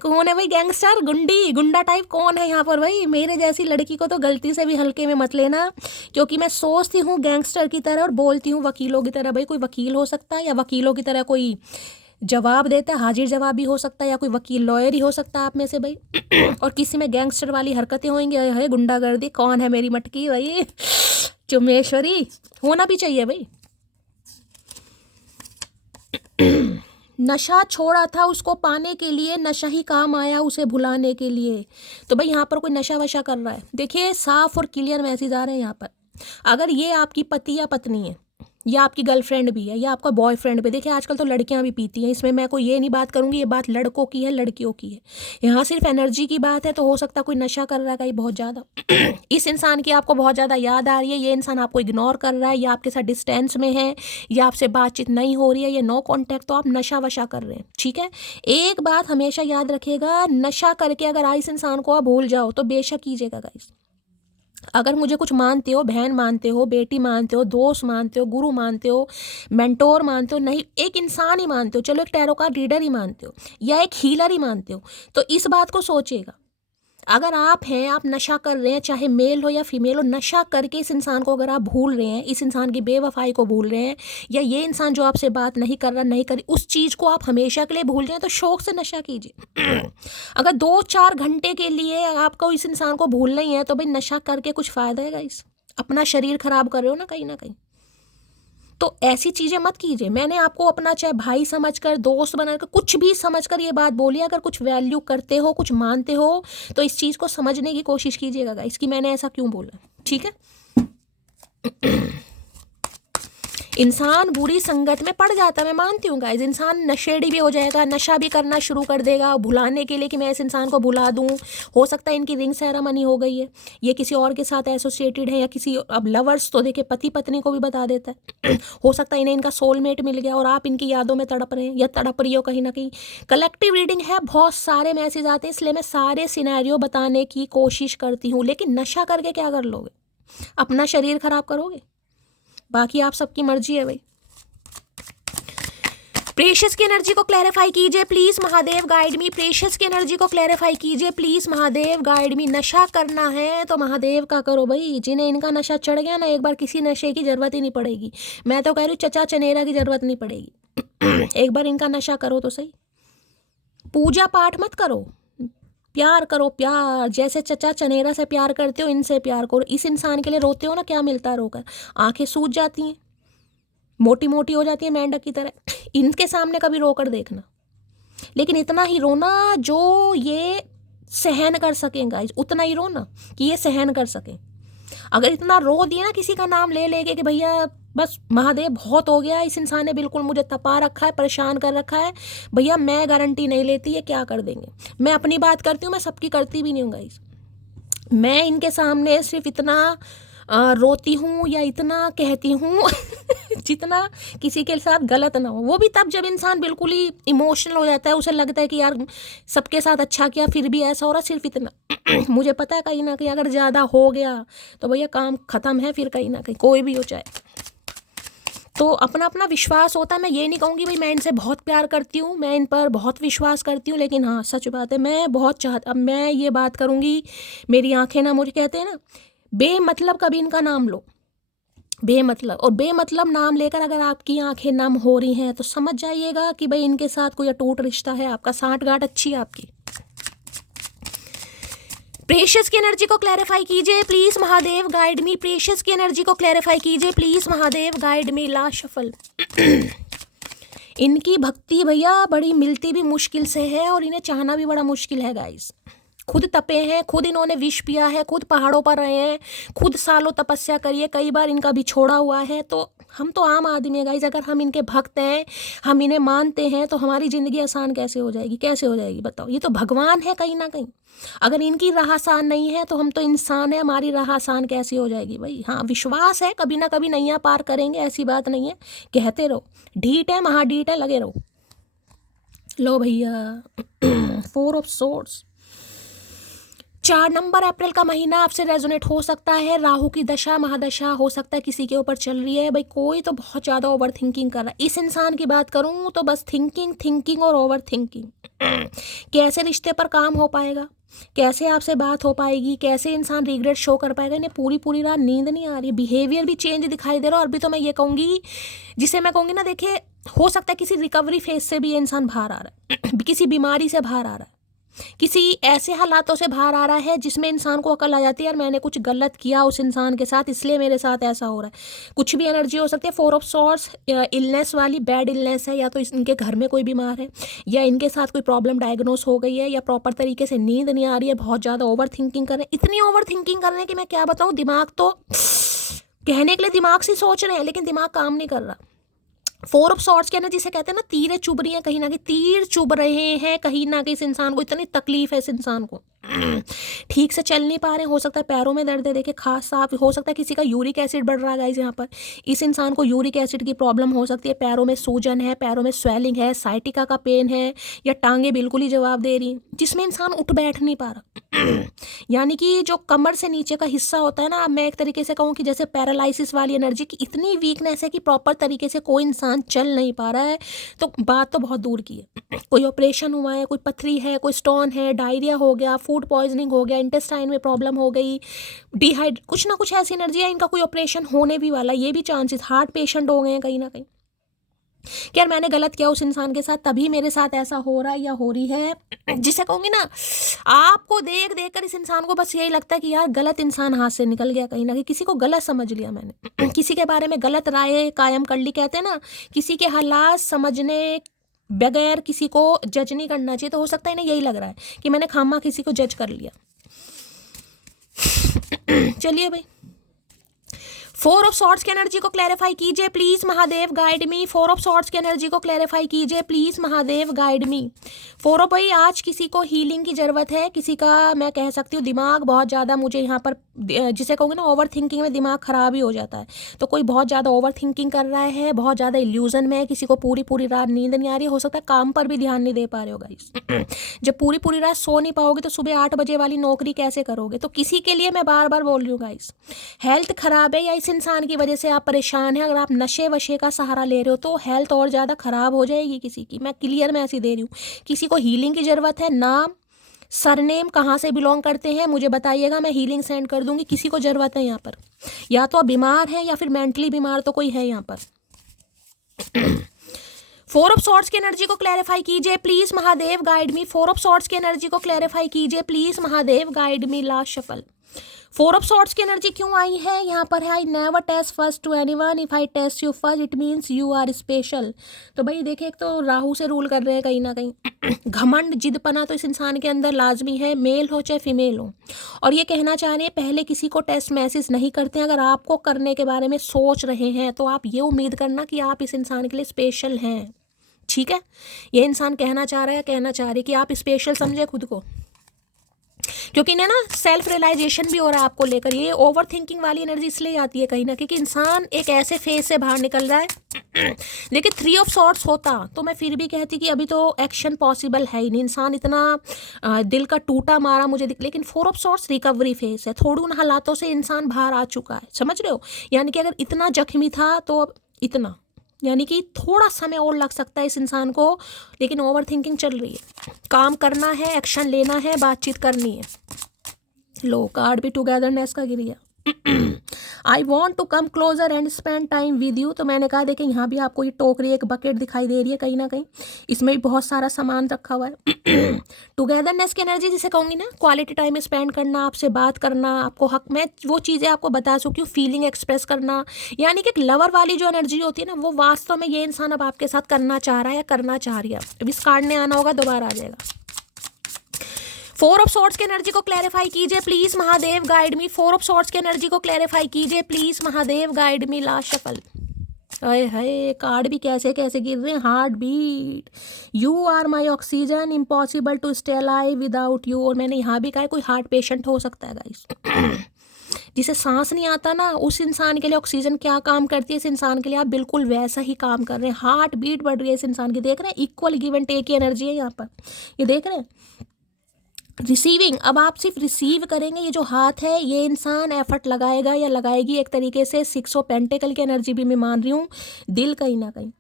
कौन है भाई गैंगस्टर, गुंडी गुंडा टाइप कौन है यहाँ पर भाई? मेरे जैसी लड़की को तो गलती से भी हल्के में मत लेना, क्योंकि मैं सोचती हूँ गैंगस्टर की तरह और बोलती हूँ वकीलों की तरह। भाई कोई वकील हो सकता है या वकीलों की तरह कोई जवाब देता है, हाजिर जवाब भी हो सकता है, या कोई वकील लॉयर ही हो सकता है आप में से भाई। और किसी में गैंगस्टर वाली हरकतें होंगी, है गुंडागर्दी। कौन है मेरी मटकी भाई? चुमेश्वरी होना भी चाहिए भाई। नशा छोड़ा था उसको पाने के लिए, नशा ही काम आया उसे भुलाने के लिए। तो भाई यहाँ पर कोई नशा वशा कर रहा है, देखिए साफ और क्लियर मैसेज आ रहे हैं यहाँ पर। अगर ये आपकी पति या पत्नी है, या आपकी गर्लफ्रेंड भी है, या आपका बॉयफ्रेंड भी, देखिए आजकल तो लड़कियां भी पीती हैं, इसमें मैं कोई ये नहीं बात करूंगी, ये बात लड़कों की है लड़कियों की है। यहाँ सिर्फ एनर्जी की बात है, तो हो सकता है कोई नशा कर रहा है कहीं बहुत ज़्यादा। इस इंसान की आपको बहुत ज़्यादा याद आ रही है, ये इंसान आपको इग्नोर कर रहा है, या आपके साथ डिस्टेंस में है, या आपसे बातचीत नहीं हो रही है, या नो कॉन्टैक्ट, तो आप नशा वशा कर रहे हैं। ठीक है, एक बात हमेशा याद रखिएगा, नशा करके अगर इस इंसान को आप भूल जाओ तो बेशक कीजिएगा गाइस। अगर मुझे कुछ मानते हो, बहन मानते हो, बेटी मानते हो, दोस्त मानते हो, गुरु मानते हो, मेंटोर मानते हो, नहीं एक इंसान ही मानते हो, चलो एक टैरो कार्ड रीडर ही मानते हो, या एक हीलर ही मानते हो, तो इस बात को सोचिएगा। अगर आप हैं, आप नशा कर रहे हैं, चाहे मेल हो या फीमेल हो, नशा करके इस इंसान को अगर आप भूल रहे हैं, इस इंसान की बेवफाई को भूल रहे हैं, या ये इंसान जो आपसे बात नहीं कर रहा, नहीं करी, उस चीज़ को आप हमेशा के लिए भूल जाएं, तो शौक से नशा कीजिए। अगर 2-4 घंटे के लिए आपको इस इंसान को भूलना ही है, तो भाई नशा करके कुछ फ़ायदा है गाइस? अपना शरीर खराब कर रहे हो ना कहीं ना कहीं। तो ऐसी चीज़ें मत कीजिए। मैंने आपको अपना चाहे भाई समझकर, दोस्त बनाकर, कुछ भी समझकर ये बात बोली। अगर कुछ वैल्यू करते हो, कुछ मानते हो, तो इस चीज़ को समझने की कोशिश कीजिएगा गाइस कि मैंने ऐसा क्यों बोला। ठीक है। इंसान बुरी संगत में पड़ जाता है, मैं मानती हूँ गाइस। इंसान नशेड़ी भी हो जाएगा, नशा भी करना शुरू कर देगा भुलाने के लिए कि मैं इस इंसान को भुला दूँ। हो सकता है इनकी रिंग सेरेमनी हो गई है, ये किसी और के साथ एसोसिएटेड है, या किसी, अब लवर्स तो देखिए पति पत्नी को भी बता देता है। हो सकता है इन्हें इनका सोलमेट मिल गया और आप इनकी यादों में तड़प रहे हैं या तड़प रही हो कहीं ना कहीं। कलेक्टिव रीडिंग है, बहुत सारे मैसेज आते हैं, इसलिए मैं सारे सिनेरियो बताने की कोशिश करती हूँ। लेकिन नशा करके क्या कर लोगे? अपना शरीर खराब करोगे, बाकी आप सबकी मर्जी है भाई। प्रेशियस की एनर्जी को क्लैरिफाई कीजिए please Mahadev, guide me. Precious की एनर्जी को क्लैरिफाई कीजिए प्लीज महादेव, गाइड मी। नशा करना है तो महादेव का करो भाई। जिन्हें इनका नशा चढ़ गया ना, एक बार किसी नशे की जरूरत ही नहीं पड़ेगी। मैं तो कह रही हूँ चचा चनेरा की जरूरत नहीं पड़ेगी। एक बार इनका नशा करो तो सही। पूजा पाठ मत करो, प्यार करो, प्यार। जैसे चचा चनेरा से प्यार करते हो, इनसे प्यार करो। इस इंसान के लिए रोते हो ना, क्या मिलता है रोकर? आंखें सूज जाती हैं, मोटी मोटी हो जाती है मेंढक की तरह। इनके सामने कभी रोकर देखना, लेकिन इतना ही रोना जो ये सहन कर सकें गाइस, उतना ही रोना कि ये सहन कर सकें। अगर इतना रो दिया ना किसी का नाम ले लेके कि भैया बस महादेव बहुत हो गया, इस इंसान ने बिल्कुल मुझे तपा रखा है, परेशान कर रखा है, भैया मैं गारंटी नहीं लेती ये क्या कर देंगे। मैं अपनी बात करती हूँ, मैं सबकी करती भी नहीं हूँ गाइस। मैं इनके सामने सिर्फ इतना रोती हूँ या इतना कहती हूँ जितना किसी के साथ गलत ना हो। वो भी तब जब इंसान बिल्कुल ही इमोशनल हो जाता है, उसे लगता है कि यार सबके साथ अच्छा किया फिर भी ऐसा हो रहा, सिर्फ इतना। मुझे पता है कहीं ना कहीं अगर ज़्यादा हो गया तो भैया काम ख़त्म है फिर, कहीं ना कहीं कोई भी हो जाए। तो अपना अपना विश्वास होता है। मैं ये नहीं कहूँगी भाई मैं इनसे बहुत प्यार करती हूँ, मैं इन पर बहुत विश्वास करती हूँ, लेकिन हाँ सच बात है मैं बहुत अब मैं ये बात करूँगी, मेरी आंखें ना, मुझे कहते हैं ना, बेमतलब कभी इनका नाम लो, बेमतलब। और बेमतलब नाम लेकर अगर आपकी आंखें नम हो रही हैं तो समझ जाइएगा कि भाई इनके साथ कोई अटूट रिश्ता है, आपका साठगांठ अच्छी है आपकी। प्रेशियस की एनर्जी को क्लैरिफाई कीजिए please Mahadev, guide me. Precious की एनर्जी को क्लैरिफाई कीजिए please Mahadev, guide me. Last shuffle. इनकी भक्ति भैया बड़ी मिलती भी मुश्किल से है और इन्हें चाहना भी बड़ा मुश्किल है गाइस। खुद तपे हैं, खुद इन्होंने विष पिया है, खुद पहाड़ों पर रहे हैं, खुद सालों तपस्या करी है, कई बार इनका बिछोड़ा हुआ है। तो हम तो आम आदमी है गाइज, अगर हम इनके भक्त हैं, हम इन्हें मानते हैं, तो हमारी ज़िंदगी आसान कैसे हो जाएगी? कैसे हो जाएगी बताओ? ये तो भगवान है कहीं ना कहीं। अगर इनकी राह आसान नहीं है तो हम तो इंसान है, हमारी राह आसान कैसी हो जाएगी भाई? हाँ, विश्वास है, कभी ना कभी नैया पार करेंगे, ऐसी बात नहीं है। कहते रहो, ढीठ है, महाढीठ है, लगे रहो। लो भैया 4 ऑफ सोर्ड्स। 4 नंबर अप्रैल का महीना आपसे रेजोनेट हो सकता है। राहु की दशा महादशा हो सकता है किसी के ऊपर चल रही है भाई। कोई तो बहुत ज़्यादा ओवर थिंकिंग कर रहा है। इस इंसान की बात करूँ तो बस थिंकिंग थिंकिंग और ओवर थिंकिंग। कैसे रिश्ते पर काम हो पाएगा, कैसे आपसे बात हो पाएगी, कैसे इंसान रिग्रेट शो कर पाएगा। इन्हें पूरी रात नींद नहीं आ रही, बिहेवियर भी चेंज दिखाई दे रहा है। और भी तो मैं ये कहूँगी, जिसे मैं कहूँगी ना, देखिए हो सकता है किसी रिकवरी फेज से भी ये इंसान बाहर आ रहा है, किसी बीमारी से बाहर आ रहा है, किसी ऐसे हालातों से बाहर आ रहा है जिसमें इंसान को अकल आ जाती है यार मैंने कुछ गलत किया उस इंसान के साथ, इसलिए मेरे साथ ऐसा हो रहा है। कुछ भी एनर्जी हो सकती है। 4 ऑफ सॉर्ड्स इलनेस वाली, बैड इलनेस है, या तो इनके घर में कोई बीमार है, या इनके साथ कोई प्रॉब्लम डायग्नोस हो गई है, या प्रॉपर तरीके से नींद नहीं आ रही है, बहुत ज़्यादा ओवर थिंकिंग कर रहे हैं। इतनी ओवर थिंकिंग कर रहे हैं कि मैं क्या बताऊँ, दिमाग तो कहने के लिए दिमाग से सोच रहे हैं लेकिन दिमाग काम नहीं कर रहा। 4 ऑफ सॉर्ड्स के ना, जिसे कहते हैं ना, तीरें चुभ रही हैं, कहीं ना कहीं तीर चुभ रहे हैं कहीं ना कहीं। इस इंसान को इतनी तकलीफ है, इस इंसान को ठीक से चल नहीं पा रहे। हो सकता है पैरों में दर्द है, देखिए खास साफ। हो सकता है किसी का यूरिक एसिड बढ़ रहा है गाइस। यहाँ पर इस इंसान को यूरिक एसिड की प्रॉब्लम हो सकती है। पैरों में सूजन है, पैरों में स्वेलिंग है, साइटिका का पेन है, या टांगे बिल्कुल ही जवाब दे रही, जिसमें इंसान उठ बैठ नहीं पा रहा। यानी कि जो कमर से नीचे का हिस्सा होता है ना, मैं एक तरीके से कहूँ कि जैसे पैरालिसिस वाली एनर्जी की इतनी वीकनेस है कि प्रॉपर तरीके से कोई इंसान चल नहीं पा रहा है। तो बात तो बहुत दूर की है, कोई ऑपरेशन हुआ है, कोई पथरी है, कोई स्टोन है, डायरिया हो गया, फूड पॉइजनिंग हो गया, इंटेस्टाइन में प्रॉब्लम हो गई, कुछ ना कुछ ऐसी एनर्जी है, इनका कोई ऑपरेशन होने भी वाला, ये भी चांसेस। हार्ट पेशेंट हो गए हैं कहीं ना कहीं कि यार मैंने गलत किया उस इंसान के साथ, तभी मेरे साथ ऐसा हो रहा है या हो रही है। जिसे कहूँगी ना, आपको देख कर इस इंसान को बस यही लगता है कि यार गलत इंसान हाथ से निकल गया, कहीं ना कहीं किसी को गलत समझ लिया मैंने, किसी के बारे में गलत राय कायम कर ली। कहते हैं ना, किसी के हालात समझने बगैर किसी को जज नहीं करना चाहिए। तो हो सकता है इन्हें यही लग रहा है कि मैंने खामा किसी को जज कर लिया। चलिए भाई, 4 ऑफ सॉर्ड्स की एनर्जी को क्लैरिफाई कीजिए please Mahadev, guide me. 4 of swords की एनर्जी को क्लैरिफाई कीजिए please Mahadev, guide me. 4 of भाई, आज किसी को हीलिंग की जरूरत है। किसी का मैं कह सकती हूँ दिमाग बहुत ज़्यादा, मुझे यहाँ पर जिसे कहूँगी ना, ओवर थिंकिंग में दिमाग खराब ही हो जाता है। तो कोई बहुत ज़्यादा ओवर थिंकिंग कर रहा है, बहुत ज़्यादा इल्यूजन में है, किसी को पूरी रात नींद नहीं आ रही। हो सकता है काम पर भी ध्यान नहीं दे पा रहे हो गाइस। जब पूरी रात सो नहीं पाओगे तो सुबह 8 बजे वाली नौकरी कैसे करोगे? तो किसी के लिए मैं बार बार बोल रही हूँ गाइस, हेल्थ खराब है या इस इंसान की वजह से आप परेशान हैं, अगर आप नशे वशे का सहारा ले रहे हो तो हेल्थ और ज़्यादा खराब हो जाएगी किसी की। मैं क्लियर मैं ऐसी दे रही हूँ। किसी को हीलिंग की ज़रूरत है, नाम सरनेम कहाँ से बिलोंग करते हैं मुझे बताइएगा, मैं हीलिंग सेंड कर दूंगी। किसी को ज़रूरत है यहाँ पर, या तो आप बीमार हैं या फिर मेंटली बीमार तो कोई है यहाँ पर। 4 ऑफ सॉर्ड्स की एनर्जी को क्लैरिफाई कीजिए please Mahadev, guide me. 4 of swords की एनर्जी को क्लैरिफाई कीजिए please Mahadev, guide me. Last shuffle. 4 of swords की एनर्जी क्यों आई है यहाँ पर है, I never test first to anyone, if I test you first it means you are special. तो भाई देखिए, एक तो राहु से रूल कर रहे हैं कहीं ना कहीं। घमंड जिदपना तो इस इंसान के अंदर लाजमी है, मेल हो चाहे फीमेल हो। और ये कहना चाह रहे हैं पहले किसी को टेस्ट मैसेज नहीं करते हैं। अगर आपको करने के बारे में सोच रहे हैं तो आप ये उम्मीद करना कि आप इस इंसान के लिए स्पेशल हैं। ठीक है, ये इंसान कहना चाह रहा है, कहना चाह रही है कि आप स्पेशल समझे खुद को, क्योंकि इन्हें ना सेल्फ रियलाइजेशन भी हो रहा है आपको लेकर। ये ओवर थिंकिंग वाली एनर्जी इसलिए आती है कहीं ना, क्योंकि इंसान एक ऐसे फेज से बाहर निकल रहा है। लेकिन 3 ऑफ सॉर्ड्स होता तो मैं फिर भी कहती कि अभी तो एक्शन पॉसिबल है ही नहीं, इंसान इतना दिल का टूटा मारा मुझे लेकिन 4 ऑफ सॉर्ड्स रिकवरी फेज है, थोड़ी उन हालातों से इंसान बाहर आ चुका है, समझ रहे हो। यानी कि अगर इतना जख्मी था तो अब इतना, यानी कि थोड़ा समय और लग सकता है इस इंसान को, लेकिन ओवर थिंकिंग चल रही है। काम करना है, एक्शन लेना है, बातचीत करनी है। लो कार्ड भी टुगेदरनेस का गिरिया। I want to come closer and spend time with you. तो मैंने कहा देखें, यहाँ भी आपको ये टोकरी एक बकेट दिखाई दे रही है कहीं ना कहीं, इसमें भी बहुत सारा सामान रखा हुआ है। टुगेदरनेस की एनर्जी जिसे कहूँगी ना, क्वालिटी टाइम स्पेंड करना, आपसे बात करना, आपको हक में वो चीज़ें आपको बता चुकी हूँ, फीलिंग एक्सप्रेस करना। यानी कि एक लवर वाली जो एनर्जी होती है ना, वो वास्तव में ये इंसान अब आपके साथ करना चाह रहा है या करना चाह रही है। अब इस कार्ड ने आना होगा, दोबारा आ जाएगा। फोर ऑफ सॉर्ड्स की एनर्जी को क्लैरिफाई कीजिए please Mahadev, guide me. Four of swords की एनर्जी को क्लैरिफाई कीजिए please Mahadev, guide me. Last shuffle. हाय हाय, कार्ड भी कैसे कैसे गिर रहे हैं। Heart beat, you are my oxygen, impossible to stay alive without you. और मैंने यहाँ भी कहा है कोई हार्ट पेशेंट हो सकता है गाइस, जिसे सांस नहीं आता ना, उस इंसान के लिए ऑक्सीजन क्या काम करती है, इस इंसान के लिए आप बिल्कुल वैसा ही काम कर रहे हैं। हार्ट बीट बढ़ रही है इस इंसान की, देख रहे हैं, इक्वल गिव एंड टेक की एनर्जी है यहाँ पर, ये देख रहे हैं। रिसीविंग, अब आप सिर्फ रिसीव करेंगे। ये जो हाथ है, ये इंसान एफर्ट लगाएगा या लगाएगी एक तरीके से। सिक्स ऑफ पेंटिकल की एनर्जी भी मैं मान रही हूँ। दिल कहीं ना कहीं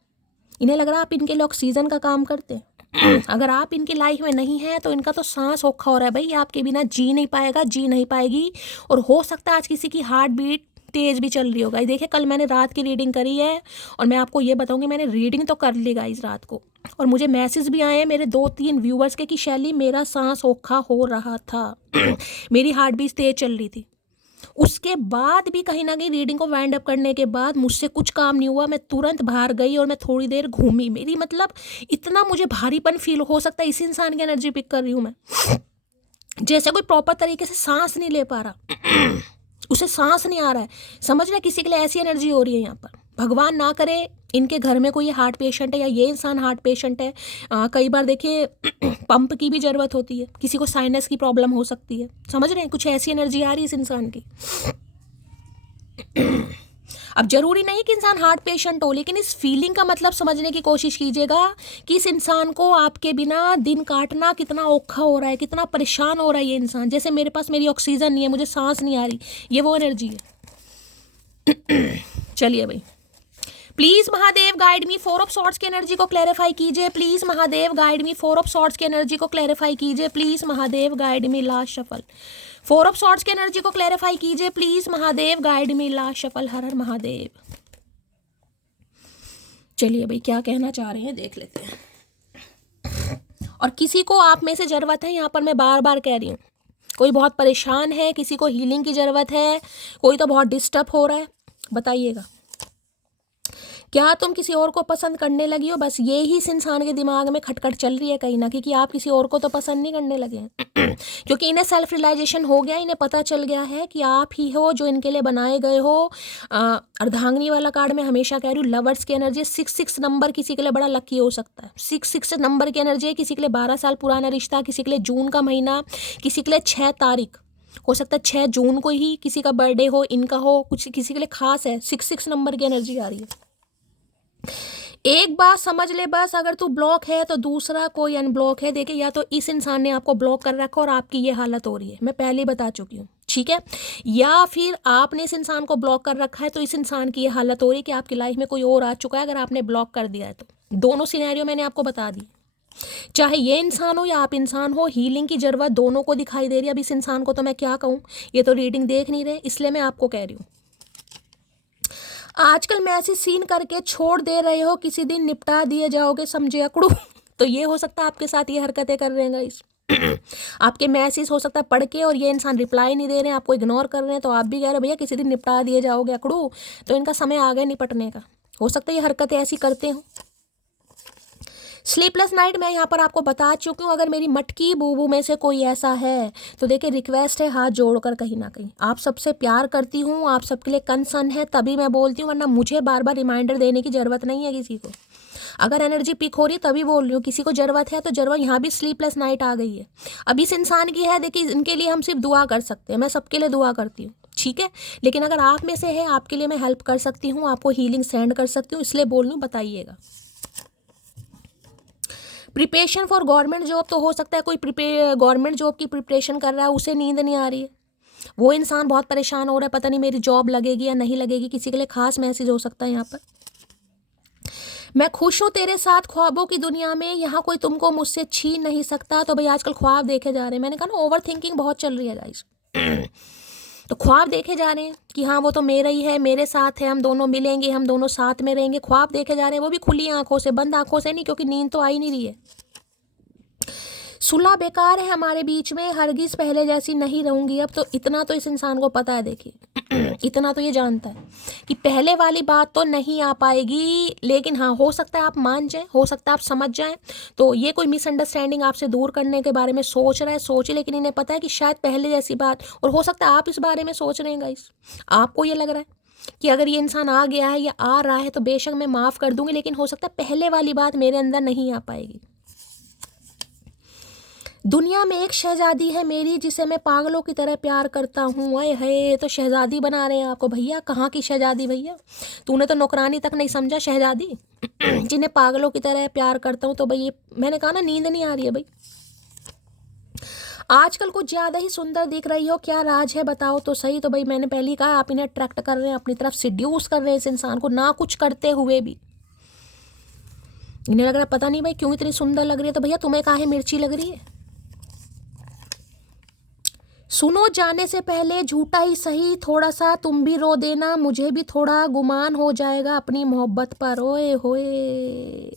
इन्हें लग रहा है आप इनके लिए ऑक्सीजन का काम करते हैं। अगर आप इनकी लाइफ में नहीं है तो इनका तो सांस औखा हो रहा है भाई, आपके बिना जी नहीं पाएगा, जी नहीं पाएगी। और हो सकता है आज किसी की हार्ट बीट तेज भी चल रही होगा। देखिए कल मैंने रात की रीडिंग करी है और मैं आपको ये बताऊंगी, मैंने रीडिंग तो कर ली गाइस रात को, और मुझे मैसेज भी आए हैं मेरे 2-3 व्यूवर्स के कि शैली मेरा सांस औखा हो रहा था, मेरी हार्ट बीट तेज चल रही थी। उसके बाद भी कहीं ना कहीं रीडिंग को वाइंड अप करने के बाद मुझसे कुछ काम नहीं हुआ, मैं तुरंत बाहर गई और मैं थोड़ी देर घूमी। मेरी मतलब इतना मुझे भारीपन फील हो सकता है, इसी इंसान की एनर्जी पिक कर रही हूँ मैं, जैसे कोई प्रॉपर तरीके से सांस नहीं ले पा रहा, उसे सांस नहीं आ रहा है। समझ रहे, किसी के लिए ऐसी एनर्जी हो रही है यहाँ पर। भगवान ना करे इनके घर में कोई हार्ट पेशेंट है या ये इंसान हार्ट पेशेंट है। कई बार देखिए पंप की भी ज़रूरत होती है, किसी को साइनस की प्रॉब्लम हो सकती है। समझ रहे हैं, कुछ ऐसी एनर्जी आ रही है इस इंसान की। अब जरूरी नहीं कि इंसान हार्ट पेशेंट हो, लेकिन इस फीलिंग का मतलब समझने की कोशिश कीजिएगा कि इस इंसान को आपके बिना दिन काटना कितना औखा हो रहा है, कितना परेशान हो रहा है ये इंसान। जैसे मेरे पास मेरी ऑक्सीजन नहीं है, मुझे सांस नहीं आ रही, ये वो एनर्जी है। चलिए भाई, please Mahadev guide me. Four of swords की एनर्जी को क्लैरिफाई कीजिए please Mahadev, guide me. Four of swords की एनर्जी को क्लैरिफाई कीजिए please Mahadev, guide me. Last shuffle. Four of swords की एनर्जी को क्लैरिफाई कीजिए please Mahadev, guide me. Last shuffle. हर हर महादेव। चलिए भाई, क्या कहना चाह रहे हैं देख लेते हैं। और किसी को आप में से जरूरत है, यहाँ पर मैं बार बार कह रही हूँ, कोई बहुत परेशान है, किसी को हीलिंग की जरूरत है, कोई तो बहुत डिस्टर्ब हो रहा है, बताइएगा। क्या तुम किसी और को पसंद करने लगी हो? बस ये ही इस इंसान के दिमाग में खटखट चल रही है कहीं ना, कि आप किसी और को तो पसंद नहीं करने लगे हैं। क्योंकि इन्हें सेल्फ रियलाइजेशन हो गया, इन्हें पता चल गया है कि आप ही हो जो इनके लिए बनाए गए हो। अर्धांगिनी वाला कार्ड में हमेशा कह रही हूँ, लवर्स की एनर्जी। 6 नंबर किसी के लिए बड़ा लकी हो सकता है। 6 नंबर की एनर्जी है, किसी के लिए 12 साल पुराना रिश्ता, किसी के लिए जून का महीना, किसी के लिए 6 तारीख हो सकता है, 6 जून को ही किसी का बर्थडे हो, इनका हो, कुछ किसी के लिए खास है। 6 नंबर की एनर्जी आ रही है। एक बात समझ ले बस, अगर तू ब्लॉक है तो दूसरा कोई अनब्लॉक है। देखिए, या तो इस इंसान ने आपको ब्लॉक कर रखा और आपकी ये हालत हो रही है, मैं पहले ही बता चुकी हूँ, ठीक है। या फिर आपने इस इंसान को ब्लॉक कर रखा है तो इस इंसान की ये हालत हो रही है कि आपकी लाइफ में कोई और आ चुका है, अगर आपने ब्लॉक कर दिया है तो। दोनों सिनेरियो मैंने आपको बता दी, चाहे ये इंसान हो या आप इंसान हो, हीलिंग की जरूरत दोनों को दिखाई दे रही है। अब इस इंसान को तो मैं क्या कहूँ, ये तो रीडिंग देख नहीं रहे, इसलिए मैं आपको कह रही हूँ। आजकल मैसेज सीन करके छोड़ दे रहे हो, किसी दिन निपटा दिए जाओगे, समझे अकड़ू। तो ये हो सकता है आपके साथ ये हरकतें कर रहे हैं गाइस। आपके मैसेज हो सकता है पढ़ के और ये इंसान रिप्लाई नहीं दे रहे हैं, आपको इग्नोर कर रहे हैं, तो आप भी कह रहे हो भैया किसी दिन निपटा दिए जाओगे अकड़ू। तो इनका समय आ गया निपटने का, हो सकता है ये हरकतें ऐसी करते हो। स्लीपलेस नाइट मैं यहाँ पर आपको बता चुकी हूँ। अगर मेरी मटकी बूबू में से कोई ऐसा है तो देखिए, रिक्वेस्ट है हाथ जोड़कर, कहीं ना कहीं आप सबसे प्यार करती हूँ, आप सबके लिए कंसर्न है, तभी मैं बोलती हूँ, वरना मुझे बार बार रिमाइंडर देने की ज़रूरत नहीं है किसी को। अगर एनर्जी पिक हो रही तभी बोल रही हूँ, किसी को ज़रूरत है तो ज़रूर। यहाँ भी स्लीपलेस नाइट आ गई है, अब इस इंसान की है। देखिए, इनके लिए हम सिर्फ दुआ कर सकते हैं, मैं सबके लिए दुआ करती हूँ, ठीक है। लेकिन अगर आप में से है, आपके लिए मैं हेल्प कर सकती हूँ, आपको हीलिंग सेंड कर सकती हूँ, इसलिए बोल रही हूँ, बताइएगा। प्रिपरेशन फॉर गवर्नमेंट जॉब, तो हो सकता है कोई गवर्नमेंट जॉब की प्रिपरेशन कर रहा है, उसे नींद नहीं आ रही है, वो इंसान बहुत परेशान हो रहा है, पता नहीं मेरी जॉब लगेगी या नहीं लगेगी। किसी के लिए खास मैसेज हो सकता है यहाँ पर। मैं खुश हूँ तेरे साथ ख्वाबों की दुनिया में, यहाँ कोई तुमको मुझसे छीन नहीं सकता। तो भाई आजकल ख्वाब देखे जा रहे हैं, मैंने कहा ना ओवर थिंकिंग बहुत चल रही है गाइस। तो ख्वाब देखे जा रहे हैं कि हाँ वो तो मेरा ही है, मेरे साथ है, हम दोनों मिलेंगे, हम दोनों साथ में रहेंगे। ख्वाब देखे जा रहे हैं, वो भी खुली आंखों से, बंद आंखों से नहीं, क्योंकि नींद तो आ ही नहीं रही है। सुलह बेकार है हमारे बीच में, हरगिज पहले जैसी नहीं रहूंगी अब। तो इतना तो इस इंसान को पता है, देखिए इतना तो ये जानता है कि पहले वाली बात तो नहीं आ पाएगी। लेकिन हाँ, हो सकता है आप मान जाएं, हो सकता है आप समझ जाएं। तो ये कोई मिसअंडरस्टैंडिंग आपसे दूर करने के बारे में सोच रहा है, सोचे, लेकिन इन्हें पता है कि शायद पहले जैसी बात, और हो सकता है आप इस बारे में सोच रहे हैं गाइस, आपको ये लग रहा है कि अगर ये इंसान आ गया है या आ रहा है तो बेशक मैं माफ़ कर दूंगी, लेकिन हो सकता है पहले वाली बात मेरे अंदर नहीं आ पाएगी। दुनिया में एक शहजादी है मेरी जिसे मैं पागलों की तरह प्यार करता हूँ। आए है, तो शहजादी बना रहे हैं आपको भैया। कहाँ की शहजादी भैया, तूने तो नौकरानी तक नहीं समझा शहजादी। जिन्हें पागलों की तरह प्यार करता हूँ, तो भाई ये मैंने कहा ना, नींद नहीं आ रही है भाई। आजकल कुछ ज़्यादा ही सुंदर दिख रही हो, क्या राज है बताओ तो सही। तो भाई मैंने पहले ही कहा, आप इन्हें अट्रैक्ट कर रहे हैं अपनी तरफ, सिड्यूस कर रहे हैं इस इंसान को, ना कुछ करते हुए भी। इन्हें लग रहा है पता नहीं भाई क्यों इतनी सुंदर लग रही है। तो भैया तुम्हें काहे मिर्ची लग रही है। सुनो, जाने से पहले झूठा ही सही थोड़ा सा तुम भी रो देना, मुझे भी थोड़ा गुमान हो जाएगा अपनी मोहब्बत पर। ओए होए,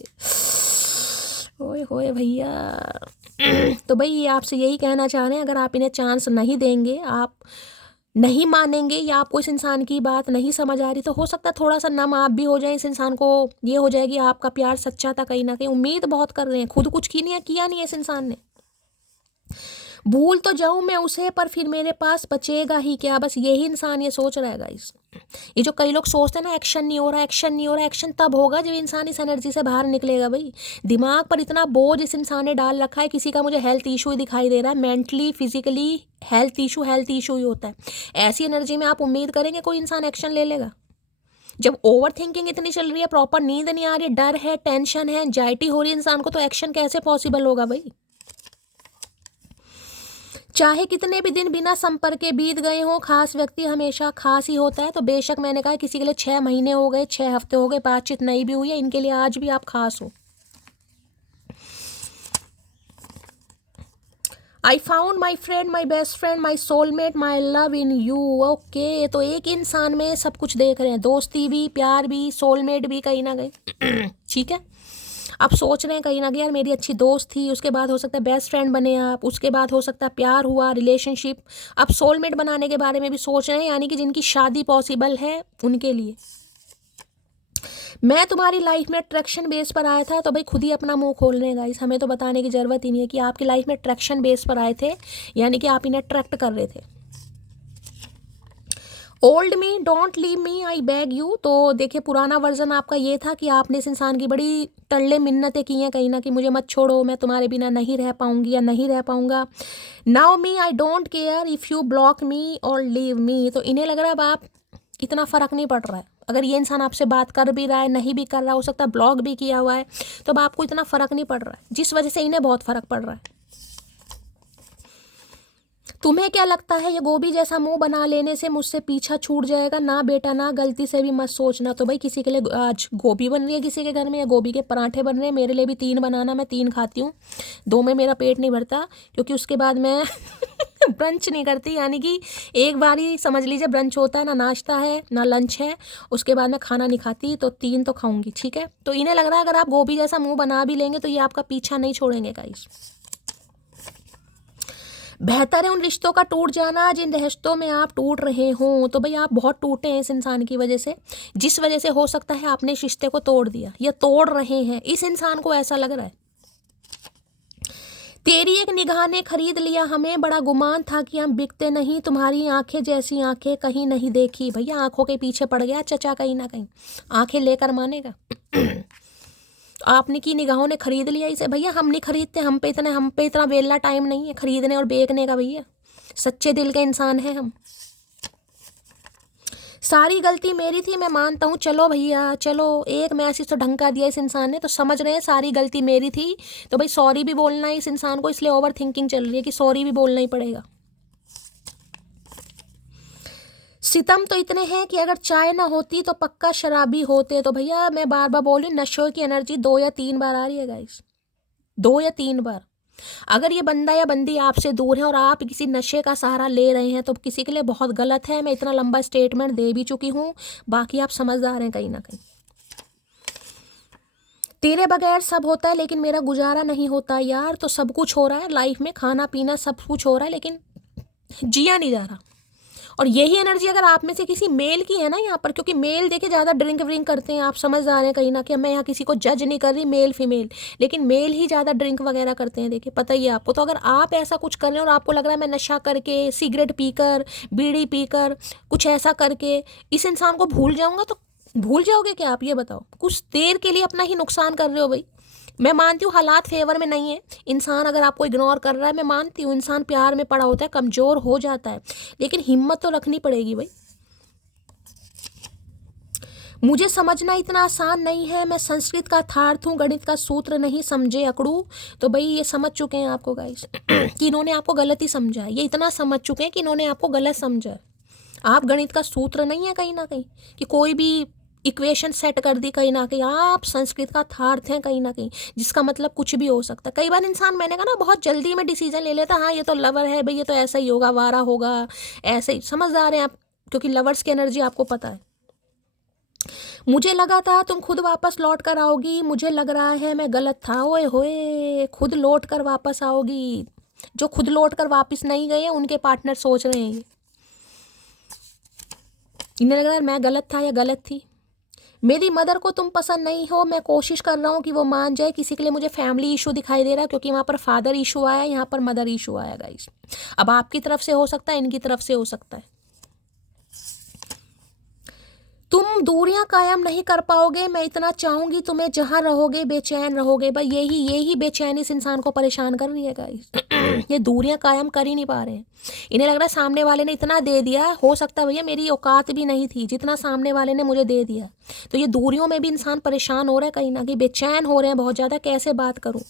ओए होए भैया। तो भाई ये आपसे यही कहना चाह रहे हैं, अगर आप इन्हें चांस नहीं देंगे, आप नहीं मानेंगे, या आपको इस इंसान की बात नहीं समझ आ रही, तो हो सकता है थोड़ा सा नम आप भी हो जाए। इस इंसान को ये हो जाएगी आपका प्यार सच्चा था कहीं ना कहीं। उम्मीद बहुत कर रहे हैं, खुद कुछ किया नहीं है इस इंसान ने। भूल तो जाऊं मैं उसे, पर फिर मेरे पास बचेगा ही क्या। बस यही इंसान ये सोच रहा है गाइस। ये जो कई लोग सोचते हैं ना, एक्शन नहीं हो रहा, एक्शन नहीं हो रहा, एक्शन तब होगा जब इंसान इस एनर्जी से बाहर निकलेगा भाई। दिमाग पर इतना बोझ इस इंसान ने डाल रखा है। किसी का मुझे हेल्थ इशू ही दिखाई दे रहा है, मेंटली फिजिकली हेल्थ इशू ही होता है। ऐसी एनर्जी में आप उम्मीद करेंगे कोई इंसान एक्शन ले लेगा? जब ओवर थिंकिंग इतनी चल रही है, प्रॉपर नींद नहीं आ रही, डर है, टेंशन है, एंजाइटी हो रही है इंसान को, तो एक्शन कैसे पॉसिबल होगा भाई। चाहे कितने भी दिन बिना संपर्क के बीत गए हों, खास व्यक्ति हमेशा खास ही होता है। तो बेशक मैंने कहा, किसी के लिए 6 महीने हो गए, 6 हफ्ते हो गए, बातचीत नहीं भी हुई है, इनके लिए आज भी आप खास हो। I found my friend, my best friend, my soulmate, my love in you. Okay, तो एक इंसान में सब कुछ देख रहे हैं, दोस्ती भी, प्यार भी, सोलमेट भी कहीं ना कहीं। ठीक है, आप सोच रहे हैं कहीं ना कहीं यार मेरी अच्छी दोस्त थी, उसके बाद हो सकता है बेस्ट फ्रेंड बने आप, उसके बाद हो सकता है प्यार हुआ, रिलेशनशिप। आप सोलमेट बनाने के बारे में भी सोच रहे हैं, यानी कि जिनकी शादी पॉसिबल है उनके लिए। मैं तुम्हारी लाइफ में अट्रैक्शन बेस पर आया था, तो भाई खुद ही अपना मुंह खोल रहे हैं गाइस, हमें तो बताने की ज़रूरत ही नहीं है कि आपकी लाइफ में अट्रैक्शन बेस पर आए थे, यानी कि आप इन्हें अट्रैक्ट कर रहे थे। Old me don't leave me I bag you. तो देखिए, पुराना वर्जन आपका ये था कि आपने इस इंसान की बड़ी तल्ले मिन्नतें की हैं कहीं ना कि मुझे मत छोड़ो, मैं तुम्हारे बिना नहीं रह पाऊंगी या नहीं रह पाऊंगा। Now me I don't care if you block me और लीव मी। तो इन्हें लग रहा है अब आप इतना फ़र्क नहीं पड़ रहा है। अगर ये इंसान आपसे बात कर भी रहा है, नहीं भी कर रहा, हो सकता है ब्लॉक भी किया हुआ है, तो अब आपको इतना फ़र्क नहीं पड़ रहा है, जिस वजह से इन्हें बहुत फ़र्क पड़ रहा है। तुम्हें क्या लगता है ये गोभी जैसा मुंह बना लेने से मुझसे पीछा छूट जाएगा? ना बेटा ना, गलती से भी मत सोचना। तो भाई किसी के लिए आज गोभी बन रही है किसी के घर में, या गोभी के पराठे बन रहे हैं, मेरे लिए भी 3 बनाना, मैं 3 खाती हूँ, 2 में मेरा पेट नहीं भरता, क्योंकि उसके बाद मैं ब्रंच नहीं करती। यानी कि एक बार ही समझ लीजिए ब्रंच होता है, ना नाश्ता है ना लंच है, उसके बाद मैं खाना नहीं खाती, तो 3 तो खाऊंगी। ठीक है, तो इन्हें लग रहा है अगर आप गोभी जैसा मुंह बना भी लेंगे तो ये आपका पीछा नहीं छोड़ेंगे गाइस। बेहतर है उन रिश्तों का टूट जाना जिन रिश्तों में आप टूट रहे हों। तो भाई आप बहुत टूटे हैं इस इंसान की वजह से, जिस वजह से हो सकता है आपने इस रिश्ते को तोड़ दिया या तोड़ रहे हैं। इस इंसान को ऐसा लग रहा है। तेरी एक निगाह ने खरीद लिया हमें, बड़ा गुमान था कि हम बिकते नहीं, तुम्हारी आंखें जैसी आंखें कहीं नहीं देखी। भैया आंखों के पीछे पड़ गया चचा कहीं ना कहीं, आंखें लेकर मानेगा। आपने की निगाहों ने खरीद लिया इसे। भैया हम नहीं खरीदते, हम पे इतना वेला टाइम नहीं है खरीदने और बेचने का। भैया सच्चे दिल के इंसान हैं हम। सारी गलती मेरी थी, मैं मानता हूँ। चलो भैया चलो, एक मैसेज तो ढंग का दिया इस इंसान ने, तो समझ रहे हैं सारी गलती मेरी थी। तो भाई सॉरी भी बोलना है इस इंसान को, इसलिए ओवर थिंकिंग चल रही है कि सॉरी भी बोलना ही पड़ेगा। सितम तो इतने हैं कि अगर चाय ना होती तो पक्का शराबी होते। तो भैया मैं बार बार बोल रही हूँ, नशे की एनर्जी 2 या 3 बार आ रही है गाइस, 2 या 3 बार। अगर ये बंदा या बंदी आपसे दूर है और आप किसी नशे का सहारा ले रहे हैं, तो किसी के लिए बहुत गलत है। मैं इतना लंबा स्टेटमेंट दे भी चुकी हूँ, बाकी आप समझदार हैं कहीं ना कहीं। तेरे बगैर सब होता है लेकिन मेरा गुजारा नहीं होता यार। तो सब कुछ हो रहा है लाइफ में, खाना पीना सब कुछ हो रहा है, लेकिन जिया नहीं जा रहा। और यही एनर्जी अगर आप में से किसी मेल की है ना यहाँ पर, क्योंकि मेल देखिए ज़्यादा ड्रिंक व्रिंक करते हैं, आप समझ आ रहे हैं कहीं ना कि मैं यहाँ किसी को जज नहीं कर रही, मेल फीमेल, लेकिन मेल ही ज़्यादा ड्रिंक वगैरह करते हैं, देखिए पता ही है आपको। तो अगर आप ऐसा कुछ कर रहे हैं और आपको लग रहा है मैं नशा करके, सिगरेट पीकर, बीड़ी पीकर, कुछ ऐसा करके इस इंसान को भूल जाऊँगा, तो भूल जाओगे क्या आप, ये बताओ। कुछ देर के लिए अपना ही नुकसान कर रहे हो भाई। मैं मानती हूँ हालात फेवर में नहीं है, इंसान अगर आपको इग्नोर कर रहा है, मैं मानती हूँ इंसान प्यार में पड़ा होता है, कमज़ोर हो जाता है, लेकिन हिम्मत तो रखनी पड़ेगी भाई। मुझे समझना इतना आसान नहीं है, मैं संस्कृत का थार्थ हूँ, गणित का सूत्र नहीं समझे अकड़ू। तो भाई ये समझ चुके हैं आपको गाइस कि इन्होंने आपको गलत ही समझा है, ये इतना समझ चुके हैं कि इन्होंने आपको गलत समझा है। आप गणित का सूत्र नहीं है कहीं ना कहीं, कि कोई भी इक्वेशन सेट कर दी कहीं ना कहीं, आप संस्कृत का थार्थ हैं कहीं ना कहीं, जिसका मतलब कुछ भी हो सकता है। कई बार इंसान, मैंने कहा ना, बहुत जल्दी में डिसीजन ले लेता, हाँ ये तो लवर है भाई, ये तो ऐसा ही होगा, वारा होगा, ऐसे ही समझदार हैं आप, क्योंकि लवर्स की एनर्जी आपको पता है। मुझे लगा था तुम खुद वापस लौट कर आओगी, मुझे लग रहा है मैं गलत था। ओए होए, खुद लौट कर वापस आओगी। जो खुद लौट कर वापस नहीं गए उनके पार्टनर सोच रहे हैं, इन्हें लग रहा है मैं गलत था या गलत थी। मेरी मदर को तुम पसंद नहीं हो, मैं कोशिश कर रहा हूँ कि वो मान जाए। किसी के लिए मुझे फैमिली इशू दिखाई दे रहा है, क्योंकि वहाँ पर फादर इशू आया, यहाँ पर मदर इशू आया गाइस। अब आपकी तरफ से हो सकता है, इनकी तरफ से हो सकता है। तुम दूरियां कायम नहीं कर पाओगे, मैं इतना चाहूंगी तुम्हें, जहां रहोगे बेचैन रहोगे। भाई यही बेचैनी इस इंसान को परेशान कर रही है गाइस। ये दूरियां कायम कर ही नहीं पा रहे हैं, इन्हें लग रहा है सामने वाले ने इतना दे दिया, हो सकता है भैया मेरी औकात भी नहीं थी जितना सामने वाले ने मुझे दे दिया। तो ये दूरियों में भी इंसान परेशान हो रहा है, कहीं ना कहीं बेचैन हो रहे हैं बहुत ज़्यादा, कैसे बात करूँ।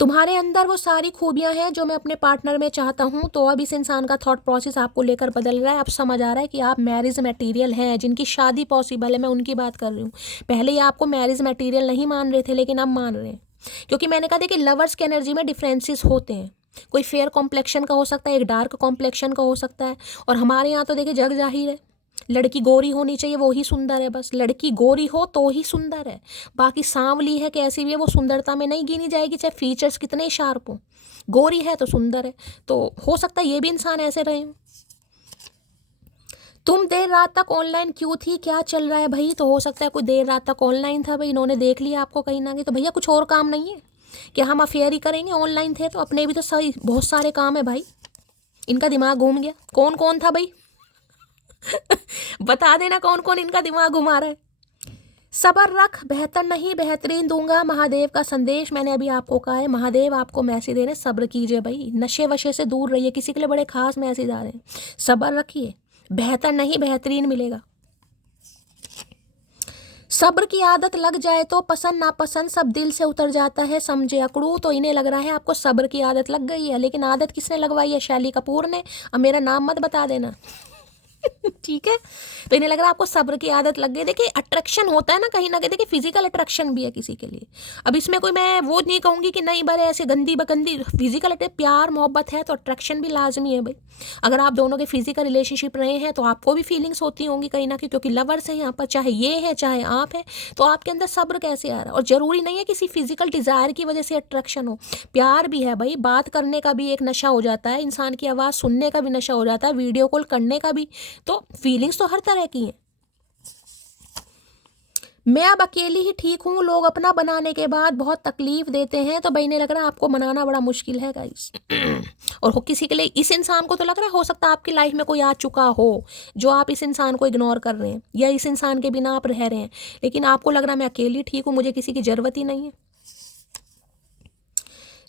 तुम्हारे अंदर वो सारी खूबियां हैं जो मैं अपने पार्टनर में चाहता हूं। तो अब इस इंसान का थॉट प्रोसेस आपको लेकर बदल रहा है, अब समझ आ रहा है कि आप मैरिज मटेरियल हैं, जिनकी शादी पॉसिबल है, मैं उनकी बात कर रही हूँ। पहले ये आपको मैरिज मटेरियल नहीं मान रहे थे, लेकिन अब मान रहे हैं, क्योंकि मैंने कहा देखिए लवर्स की एनर्जी में डिफरेंसेस होते हैं। कोई फेयर कॉम्प्लेक्शन का हो सकता है, एक डार्क कॉम्प्लेक्शन का हो सकता है, और हमारे यहाँ तो देखिए जग जाहिर है, लड़की गोरी होनी चाहिए, वो ही सुंदर है। बस लड़की गोरी हो तो ही सुंदर है, बाकी सांवली है कैसी भी है वो सुंदरता में नहीं गिनी जाएगी, चाहे फीचर्स कितने शार्प हो, गोरी है तो सुंदर है। तो हो सकता है ये भी इंसान ऐसे रहे हों। तुम देर रात तक ऑनलाइन क्यों थी, क्या चल रहा है भाई। तो हो सकता है कोई देर रात तक ऑनलाइन था भाई, इन्होंने देख लिया आपको कहीं ना कहीं। तो भैया कुछ और काम नहीं है कि हम अफेयर ही करेंगे, ऑनलाइन थे तो अपने भी तो सही बहुत सारे काम है भाई। इनका दिमाग घूम गया, कौन कौन था भाई बता देना कौन कौन इनका दिमाग घुमा रहा है। सबर रख, बेहतर नहीं बेहतरीन दूंगा, महादेव का संदेश मैंने अभी आपको कहा है। महादेव आपको मैसेज दे रहे हैं, सब्र कीजिए भाई, नशे वशे से दूर रहिए। किसी के लिए बड़े खास मैसेज आ रहे हैं, सब्र रखिए, बेहतर नहीं बेहतरीन मिलेगा। सब्र की आदत लग जाए तो पसंद नापसंद सब दिल से उतर जाता है, समझे अकड़ू। तो इन्हें लग रहा है आपको सब्र की आदत लग गई है, लेकिन आदत किसने लगवाई है, शैली कपूर ने। अब मेरा नाम मत बता देना ठीक है। तो इन्हें लग रहा है आपको सब्र की आदत लग गई। देखिए अट्रैक्शन होता है ना कहीं ना कहीं, देखिए फिजिकल अट्रैक्शन भी है किसी के लिए। अब इसमें कोई मैं वो नहीं कहूँगी कि नहीं बारे ऐसे गंदी बगंदी, फिजिकल प्यार मोहब्बत है तो अट्रैक्शन भी लाजमी है भाई। अगर आप दोनों के फिजिकल रिलेशनशिप रहे हैं तो आपको भी फीलिंग्स होती होंगी कहीं ना कहीं, क्योंकि लवर्स हैं यहाँ पर, चाहे ये है चाहे आप हैं। तो आपके अंदर सब्र कैसे आ रहा है। और ज़रूरी नहीं है किसी फिजिकल डिज़ायर की वजह से अट्रैक्शन हो, प्यार भी है भाई। बात करने का भी एक नशा हो जाता है, इंसान की आवाज़ सुनने का भी नशा हो जाता है, वीडियो कॉल करने का भी। तो फीलिंग्स तो हर तरह की हैं। मैं अब अकेली ही ठीक हूँ, लोग अपना बनाने के बाद बहुत तकलीफ देते हैं। तो भाई ने लग रहा है आपको मनाना बड़ा मुश्किल है गाइस और किसी के लिए, इस इंसान को तो लग रहा है हो सकता है आपकी लाइफ में कोई आ चुका हो जो आप इस इंसान को इग्नोर कर रहे हैं, या इस इंसान के बिना आप रह रहे हैं, लेकिन आपको लग रहा है मैं अकेली ठीक हूँ, मुझे किसी की ज़रूरत ही नहीं है।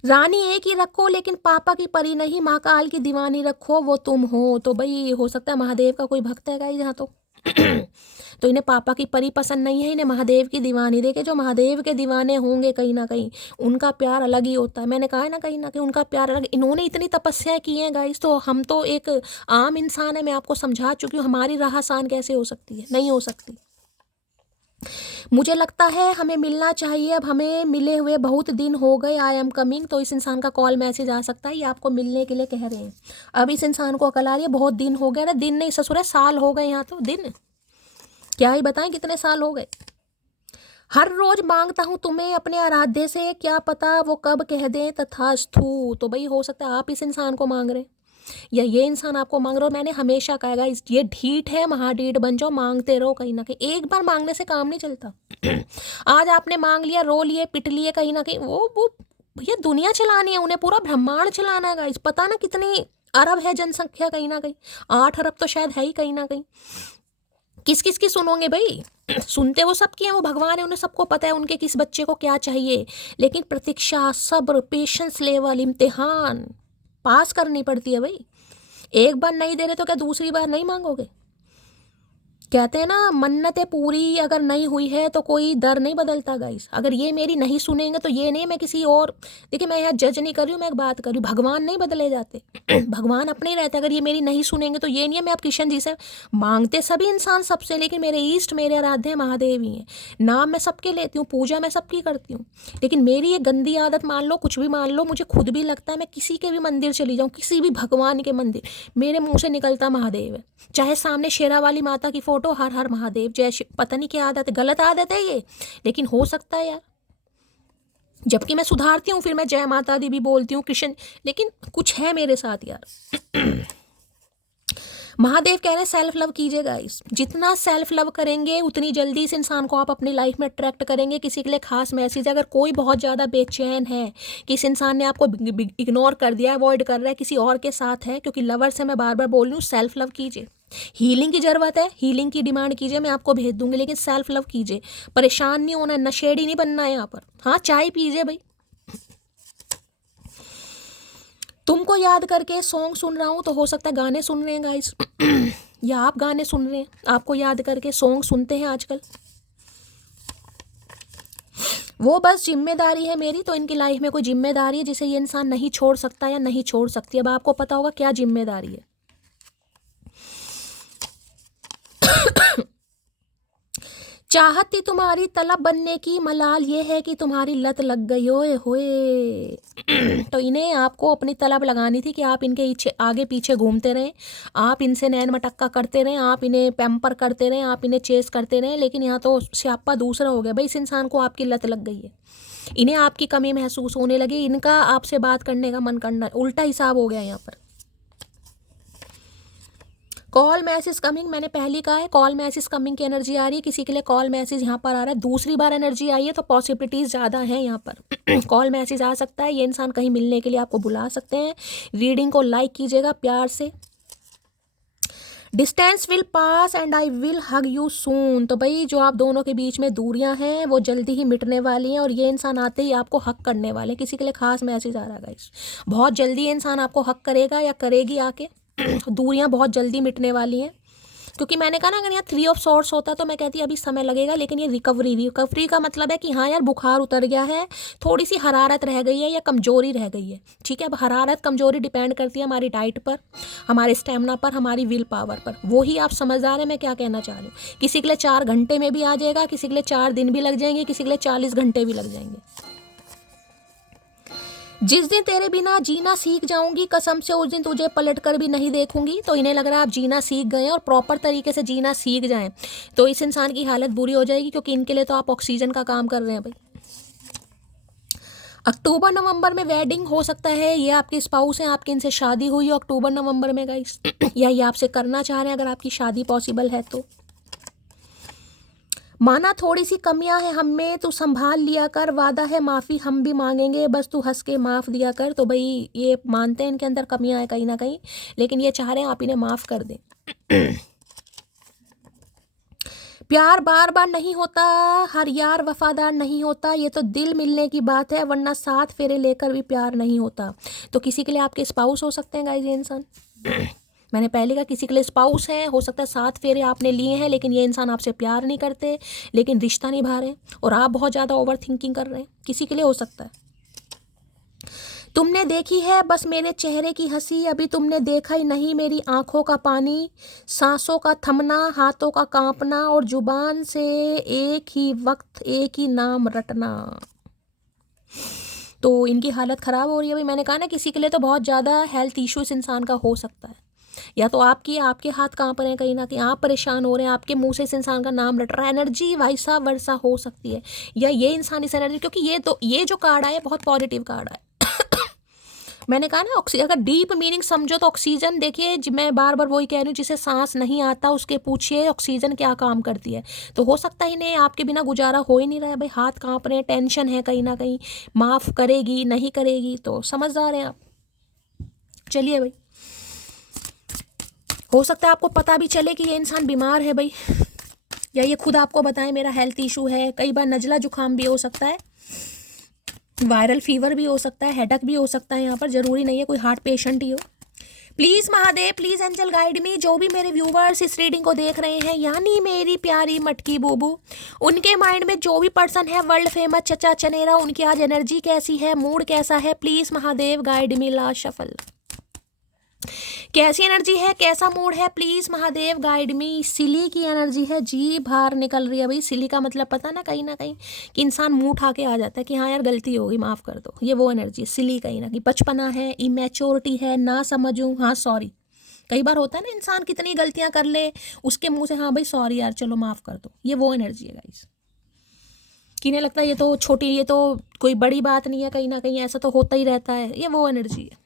रानी एक ही रखो लेकिन पापा की परी नहीं, महाकाल की दीवानी रखो, वो तुम हो। तो भाई हो सकता है महादेव का कोई भक्त है गाइस यहाँ तो इन्हें पापा की परी पसंद नहीं है, इन्हें महादेव की दीवानी। देखे जो महादेव के दीवाने होंगे कहीं ना कहीं उनका प्यार अलग ही होता है। मैंने कहा है ना कहीं उनका प्यार अलग। इन्होंने इतनी तपस्या की है गाइस, तो हम तो एक आम इंसान है, मैं आपको समझा चुकी हूँ, हमारी राह आसान कैसे हो सकती है, नहीं हो सकती। मुझे लगता है हमें मिलना चाहिए, अब हमें मिले हुए बहुत दिन हो गए, आई एम कमिंग। तो इस इंसान का कॉल मैसेज आ सकता है, ये आपको मिलने के लिए कह रहे हैं। अब इस इंसान को अकल आ रही है, बहुत दिन हो गए। अरे दिन नहीं ससुर है, साल हो गए, यहाँ तो दिन क्या ही बताएं कितने साल हो गए। हर रोज मांगता हूँ तुम्हें अपने आराध्य से, क्या पता वो कब कह दें तथास्तु। तो भाई हो सकता है आप इस इंसान को मांग रहे हैं या ये इंसान आपको मांग रहा है। और मैंने हमेशा कहा गाइस, ये ढीठ है, महाढीठ बन जाओ, मांगते रहो। कहीं ना कहीं एक बार मांगने से काम नहीं चलता। आज आपने मांग लिया, रो लिए, पिट लिए, कहीं ना कहीं वो भैया दुनिया चलानी है, उन्हें पूरा ब्रह्मांड चलाना है गाइस। पता ना कितनी अरब है जनसंख्या, कहीं ना कहीं 8 अरब तो शायद है ही कहीं ना कहीं। किस किस की सुनोगे भाई? सुनते वो सबकी हैं, वो भगवान है, उन्हें सबको पता है उनके किस बच्चे को क्या चाहिए। लेकिन प्रतीक्षा, सब्र, पेशेंस लेवल, इम्तिहान पास करनी पड़ती है भाई। एक बार नहीं दे रहे तो क्या दूसरी बार नहीं मांगोगे? कहते हैं ना, मन्नतें पूरी अगर नहीं हुई है तो कोई दर नहीं बदलता गाइस। अगर ये मेरी नहीं सुनेंगे तो ये नहीं, मैं किसी और, देखिए मैं यहाँ जज नहीं कर रही हूँ, मैं एक बात कर रही हूँ, भगवान नहीं बदले जाते। भगवान अपने ही रहते। अगर ये मेरी नहीं सुनेंगे तो ये नहीं है। मैं अब किशन जी से मांगते सभी इंसान सबसे, लेकिन मेरे ईष्ट, मेरे आराध्य महादेव ही हैं। नाम मैं सबके लेती हूँ, पूजा मैं सबकी करती हूँ, लेकिन मेरी ये गंदी आदत मान लो, कुछ भी मान लो, मुझे खुद भी लगता है मैं किसी के भी मंदिर चली जाऊँ, किसी भी भगवान के मंदिर, मेरे मुंह से निकलता महादेव है। चाहे सामने शेरा वाली माता की फोटो, हर हर महादेव जय शिव। पता नहीं क्या आदत है, गलत आदत है ये, लेकिन हो सकता है यार। जबकि मैं सुधारती हूँ, फिर मैं जय माता दी भी बोलती हूँ, कृष्ण, लेकिन कुछ है मेरे साथ यार। महादेव कह रहे हैं सेल्फ लव कीजिए गाइस। जितना सेल्फ लव करेंगे उतनी जल्दी इस इंसान को आप अपनी लाइफ में अट्रैक्ट करेंगे। किसी के लिए खास मैसेज, अगर कोई बहुत ज़्यादा बेचैन है कि इस इंसान ने आपको इग्नोर कर दिया, अवॉइड कर रहा है, किसी और के साथ है, क्योंकि लवर से मैं बार बार बोल रही हूँ, सेल्फ लव कीजिए। हीलिंग की ज़रूरत है, हीलिंग की डिमांड कीजिए, मैं आपको भेज दूंगी, लेकिन सेल्फ लव कीजिए। परेशान नहीं होना, नशेड़ी नहीं बनना है यहाँ पर। हाँ चाय पीजिए भाई। तुमको याद करके सॉन्ग सुन रहा हूँ, तो हो सकता है गाने सुन रहे हैं गाइस। या आप गाने सुन रहे हैं, आपको याद करके सॉन्ग सुनते हैं आजकल। वो बस जिम्मेदारी है मेरी, तो इनकी लाइफ में कोई जिम्मेदारी है जिसे ये इंसान नहीं छोड़ सकता या नहीं छोड़ सकती। अब आपको पता होगा क्या जिम्मेदारी है। चाहत थी तुम्हारी तलब बनने की, मलाल ये है कि तुम्हारी लत लग गई। ओए होए। तो इन्हें आपको अपनी तलब लगानी थी कि आप इनके आगे पीछे घूमते रहें, आप इनसे नैन मटक्का करते रहें, आप इन्हें पैम्पर करते रहें, आप इन्हें चेस करते रहें। लेकिन यहाँ तो स्यापा दूसरा हो गया भाई, इस इंसान को आपकी लत लग गई है, इन्हें आपकी कमी महसूस होने लगी, इनका आपसे बात करने का मन करना, उल्टा हिसाब हो गया यहाँ पर। कॉल मैसेज कमिंग, मैंने पहले कहा है कॉल मैसेज कमिंग की एनर्जी आ रही है। किसी के लिए कॉल मैसेज यहाँ पर आ रहा है, दूसरी बार एनर्जी आई है, तो पॉसिबिलिटीज़ ज़्यादा हैं यहाँ पर। कॉल मैसेज आ सकता है, ये इंसान कहीं मिलने के लिए आपको बुला सकते हैं। रीडिंग को लाइक कीजिएगा प्यार से। Distance will pass and I will hug you soon. तो भाई जो आप दोनों के बीच में दूरियां हैं वो जल्दी ही मिटने वाली हैं, और ये इंसान आते ही आपको हक करने वाले हैं। किसी के लिए खास मैसेज आ रहा है गाइस, बहुत जल्दी ये इंसान आपको हक करेगा या करेगी आके। दूरियां बहुत जल्दी मिटने वाली हैं, क्योंकि मैंने कहा ना, अगर यहाँ 3 ऑफ सॉर्ड्स होता तो मैं कहती अभी समय लगेगा, लेकिन ये रिकवरी का मतलब है कि हाँ यार बुखार उतर गया है, थोड़ी सी हरारत रह गई है या कमजोरी रह गई है। ठीक है, अब हरारत कमजोरी डिपेंड करती है हमारी डाइट पर, हमारे स्टेमिना पर, हमारी विल पावर पर। वो ही आप समझदार हैं मैं क्या कहना चाह रही हूँ। किसी के लिए 4 घंटे में भी आ जाएगा, किसी के लिए 4 दिन भी लग जाएंगे, किसी के लिए 40 घंटे भी लग जाएंगे। जिस दिन तेरे बिना जीना सीख जाऊंगी कसम से, उस दिन तुझे पलट कर भी नहीं देखूंगी। तो इन्हें लग रहा है आप जीना सीख गए हैं, और प्रॉपर तरीके से जीना सीख जाएं तो इस इंसान की हालत बुरी हो जाएगी, क्योंकि इनके लिए तो आप ऑक्सीजन का काम कर रहे हैं भाई। अक्टूबर नवंबर में वेडिंग हो सकता है, ये आपके स्पाउस हैं, आपकी इनसे शादी हुई हो अक्टूबर नवंबर में गाइस, या ये आपसे करना चाह रहे हैं, अगर आपकी शादी पॉसिबल है तो। माना थोड़ी सी कमियां हैं हम में, तू संभाल लिया कर, वादा है माफ़ी हम भी मांगेंगे, बस तू हंस के माफ़ दिया कर। तो भाई ये मानते हैं इनके अंदर कमियां हैं कहीं ना कहीं, लेकिन ये चाह रहे हैं आप इन्हें माफ़ कर दें। प्यार बार बार नहीं होता, हर यार वफादार नहीं होता, ये तो दिल मिलने की बात है, वरना 7 फेरे लेकर भी प्यार नहीं होता। तो किसी के लिए आपके स्पाउस हो सकते हैं गाइस ये इंसान। मैंने पहले कहा किसी के लिए स्पाउस है, हो सकता है 7 फेरे आपने लिए हैं, लेकिन ये इंसान आपसे प्यार नहीं करते, लेकिन रिश्ता निभा रहे हैं, और आप बहुत ज़्यादा ओवर थिंकिंग कर रहे हैं। किसी के लिए हो सकता है। तुमने देखी है बस मेरे चेहरे की हंसी, अभी तुमने देखा ही नहीं मेरी आंखों का पानी, सांसों का थमना, हाथों का कांपना, और जुबान से एक ही वक्त एक ही नाम रटना। तो इनकी हालत ख़राब हो रही है भाई। मैंने कहा ना किसी के लिए तो बहुत ज़्यादा हेल्थ इशू इस इंसान का हो सकता है, या तो आपके हाथ कांप रहे हैं, कहीं ना कहीं आप परेशान हो रहे हैं, आपके मुंह से इस इंसान का नाम रट रहा है, एनर्जी वैसा वर्षा हो सकती है, या ये इंसान इस एनर्जी, क्योंकि ये जो कार्ड आया बहुत पॉजिटिव कार्ड है। मैंने कहा ना ऑक्सीजन, अगर डीप मीनिंग समझो तो ऑक्सीजन, देखिए मैं बार बार वही कह रही हूँ, जिसे सांस नहीं आता उसके पूछिए ऑक्सीजन क्या काम करती है। तो हो सकता ही नहीं, आपके बिना गुजारा हो ही नहीं रहा है भाई, हाथ कांप रहे हैं, टेंशन है कहीं ना कहीं, माफ़ करेगी नहीं करेगी, तो समझदार हैं आप। चलिए भाई, हो सकता है आपको पता भी चले कि ये इंसान बीमार है भाई, या ये खुद आपको बताएं मेरा हेल्थ इशू है। कई बार नज़ला जुकाम भी हो सकता है, वायरल फीवर भी हो सकता है, हेडेक भी हो सकता है, यहाँ पर ज़रूरी नहीं है कोई हार्ट पेशेंट ही हो। Please Mahadev, please angel guide me, जो भी मेरे व्यूवर्स इस रीडिंग को देख रहे हैं, यानी मेरी प्यारी मटकी बूबू, उनके माइंड में जो भी पर्सन है वर्ल्ड फेमस चचा चनेरा, उनकी आज एनर्जी कैसी है, मूड कैसा है, please Mahadev guide me. Last shuffle, कैसी एनर्जी है, कैसा मूड है, please Mahadev guide me. Silly की एनर्जी है, जी बाहर निकल रही है भाई। सिली का मतलब पता ना कहीं कि इंसान मुंह उठा के आ जाता है कि हाँ यार गलती हो गई, माफ़ कर दो, ये वो एनर्जी सिली कहीं ना कहीं। बचपना है, इमेच्योरिटी है, ना समझूँ, हाँ सॉरी। कई बार होता है ना इंसान कितनी गलतियाँ कर ले, उसके मुंह से हाँ भाई सॉरी यार चलो माफ़ कर दो, ये वो एनर्जी है गाइस। किन्हें लगता है ये तो छोटी, ये तो कोई बड़ी बात नहीं है, कहीं ना कहीं ऐसा तो होता ही रहता है, ये वो एनर्जी है।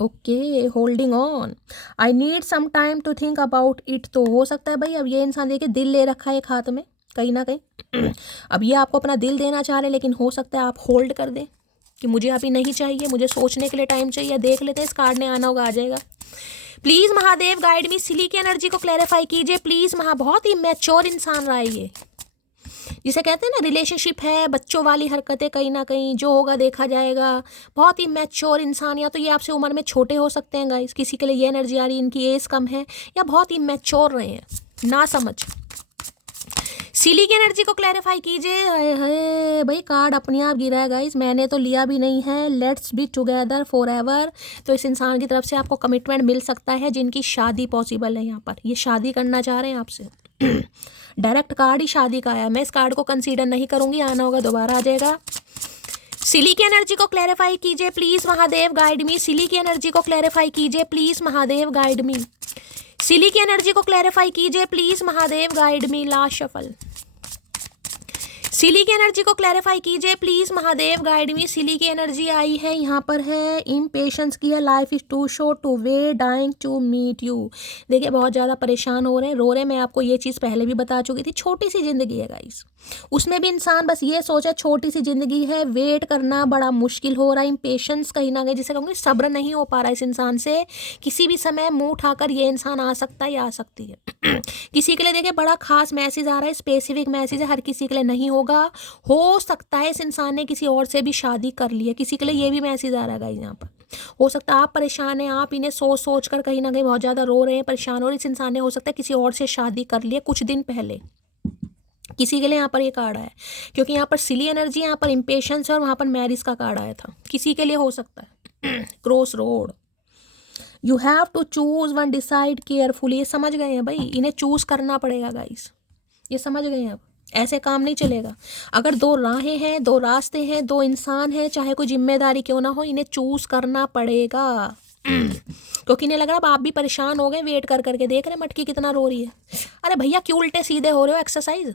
Okay, holding on, I need some time to think about it. तो हो सकता है भाई अब ये इंसान देखिए दिल ले रखा है एक हाथ में कहीं ना कहीं, अब ये आपको अपना दिल देना चाह रहे हैं, लेकिन हो सकता है आप होल्ड कर दें कि मुझे अभी नहीं चाहिए, मुझे सोचने के लिए टाइम चाहिए, देख लेते हैं, इस कार्ड ने आना होगा आ जाएगा। Please Mahadev guide me, silly की एनर्जी को क्लैरिफाई कीजिए प्लीज़। बहुत ही मैच्योर इंसान रहा है ये, जिसे कहते हैं ना रिलेशनशिप है, बच्चों वाली हरकतें, कहीं ना कहीं जो होगा देखा जाएगा। बहुत ही मैच्योर इंसान, या तो ये आपसे उम्र में छोटे हो सकते हैं गाइस, किसी के लिए ये एनर्जी आ रही है इनकी एज कम है, या बहुत ही मैच्योर रहे हैं, ना समझ। सिली की एनर्जी को क्लैरिफाई कीजिए। हाय भाई, कार्ड अपने आप गिरा है गाइस, मैंने तो लिया भी नहीं है। Let's be together for ever, तो इस इंसान की तरफ से आपको कमिटमेंट मिल सकता है, जिनकी शादी पॉसिबल है। यहाँ पर ये शादी करना चाह रहे हैं आपसे। डायरेक्ट कार्ड ही शादी का आया, मैं इस कार्ड को कंसीडर नहीं करूंगी, आना होगा दोबारा आ जाएगा। सिली की एनर्जी को क्लैरिफाई कीजिए please Mahadev guide me. Silly की एनर्जी को क्लैरिफाई कीजिए please Mahadev guide me. Silly की एनर्जी को क्लैरिफाई कीजिए please Mahadev guide me. Last shuffle, silly की एनर्जी को क्लैरिफाई कीजिए please Mahadev guide me. Silly की एनर्जी आई है, यहाँ पर है इम्पेशंस की है, life is too short to wait, dying to meet you. देखिए बहुत ज़्यादा परेशान हो रहे हैं, रो रहे हैं, मैं आपको ये चीज़ पहले भी बता चुकी थी। छोटी सी ज़िंदगी है गाइस, उसमें भी इंसान बस ये सोचा छोटी सी ज़िंदगी है, वेट करना बड़ा मुश्किल हो रहा है, इम्पेशंस कहीं ना कहीं जिसे कहूँगी सब्र नहीं हो पा रहा है इस इंसान से। किसी भी समय मुंह उठाकर ये इंसान आ सकता है या आ सकती है। किसी के लिए देखिए बड़ा खास मैसेज आ रहा है, स्पेसिफिक मैसेज है, हर किसी के लिए नहीं होगा। हो सकता है इस इंसान ने किसी और से भी शादी कर ली है, किसी के लिए ये भी मैसेज आ रहा है गाइस यहाँ पर। हो सकता है आप परेशान हैं, आप इन्हें सोच कर कहीं ना कहीं बहुत ज़्यादा रो रहे हैं, परेशान हो रहे हैं। इस इंसान ने हो सकता है किसी और से शादी कर ली है कुछ दिन पहले, किसी के लिए यहाँ पर ये कार्ड आया है, क्योंकि यहाँ पर सिली एनर्जी, यहाँ पर इम्पेशंस है, और वहाँ पर मैरिज का कार्ड आया था। किसी के लिए हो सकता है cross road, you have to choose one, decide carefully. ये समझ गए हैं भाई, इन्हें चूज करना पड़ेगा गाइस, ये समझ गए हैं। अब ऐसे काम नहीं चलेगा। अगर दो राहें हैं, दो रास्ते हैं, दो इंसान हैं, चाहे कोई जिम्मेदारी क्यों ना हो, इन्हें चूज करना पड़ेगा। क्योंकि इन्हें लग रहा है अब आप भी परेशान हो गए, वेट कर करके देख रहे हैं मटकी कितना रो रही है। अरे भैया क्यों उल्टे सीधे हो रहे हो, एक्सरसाइज।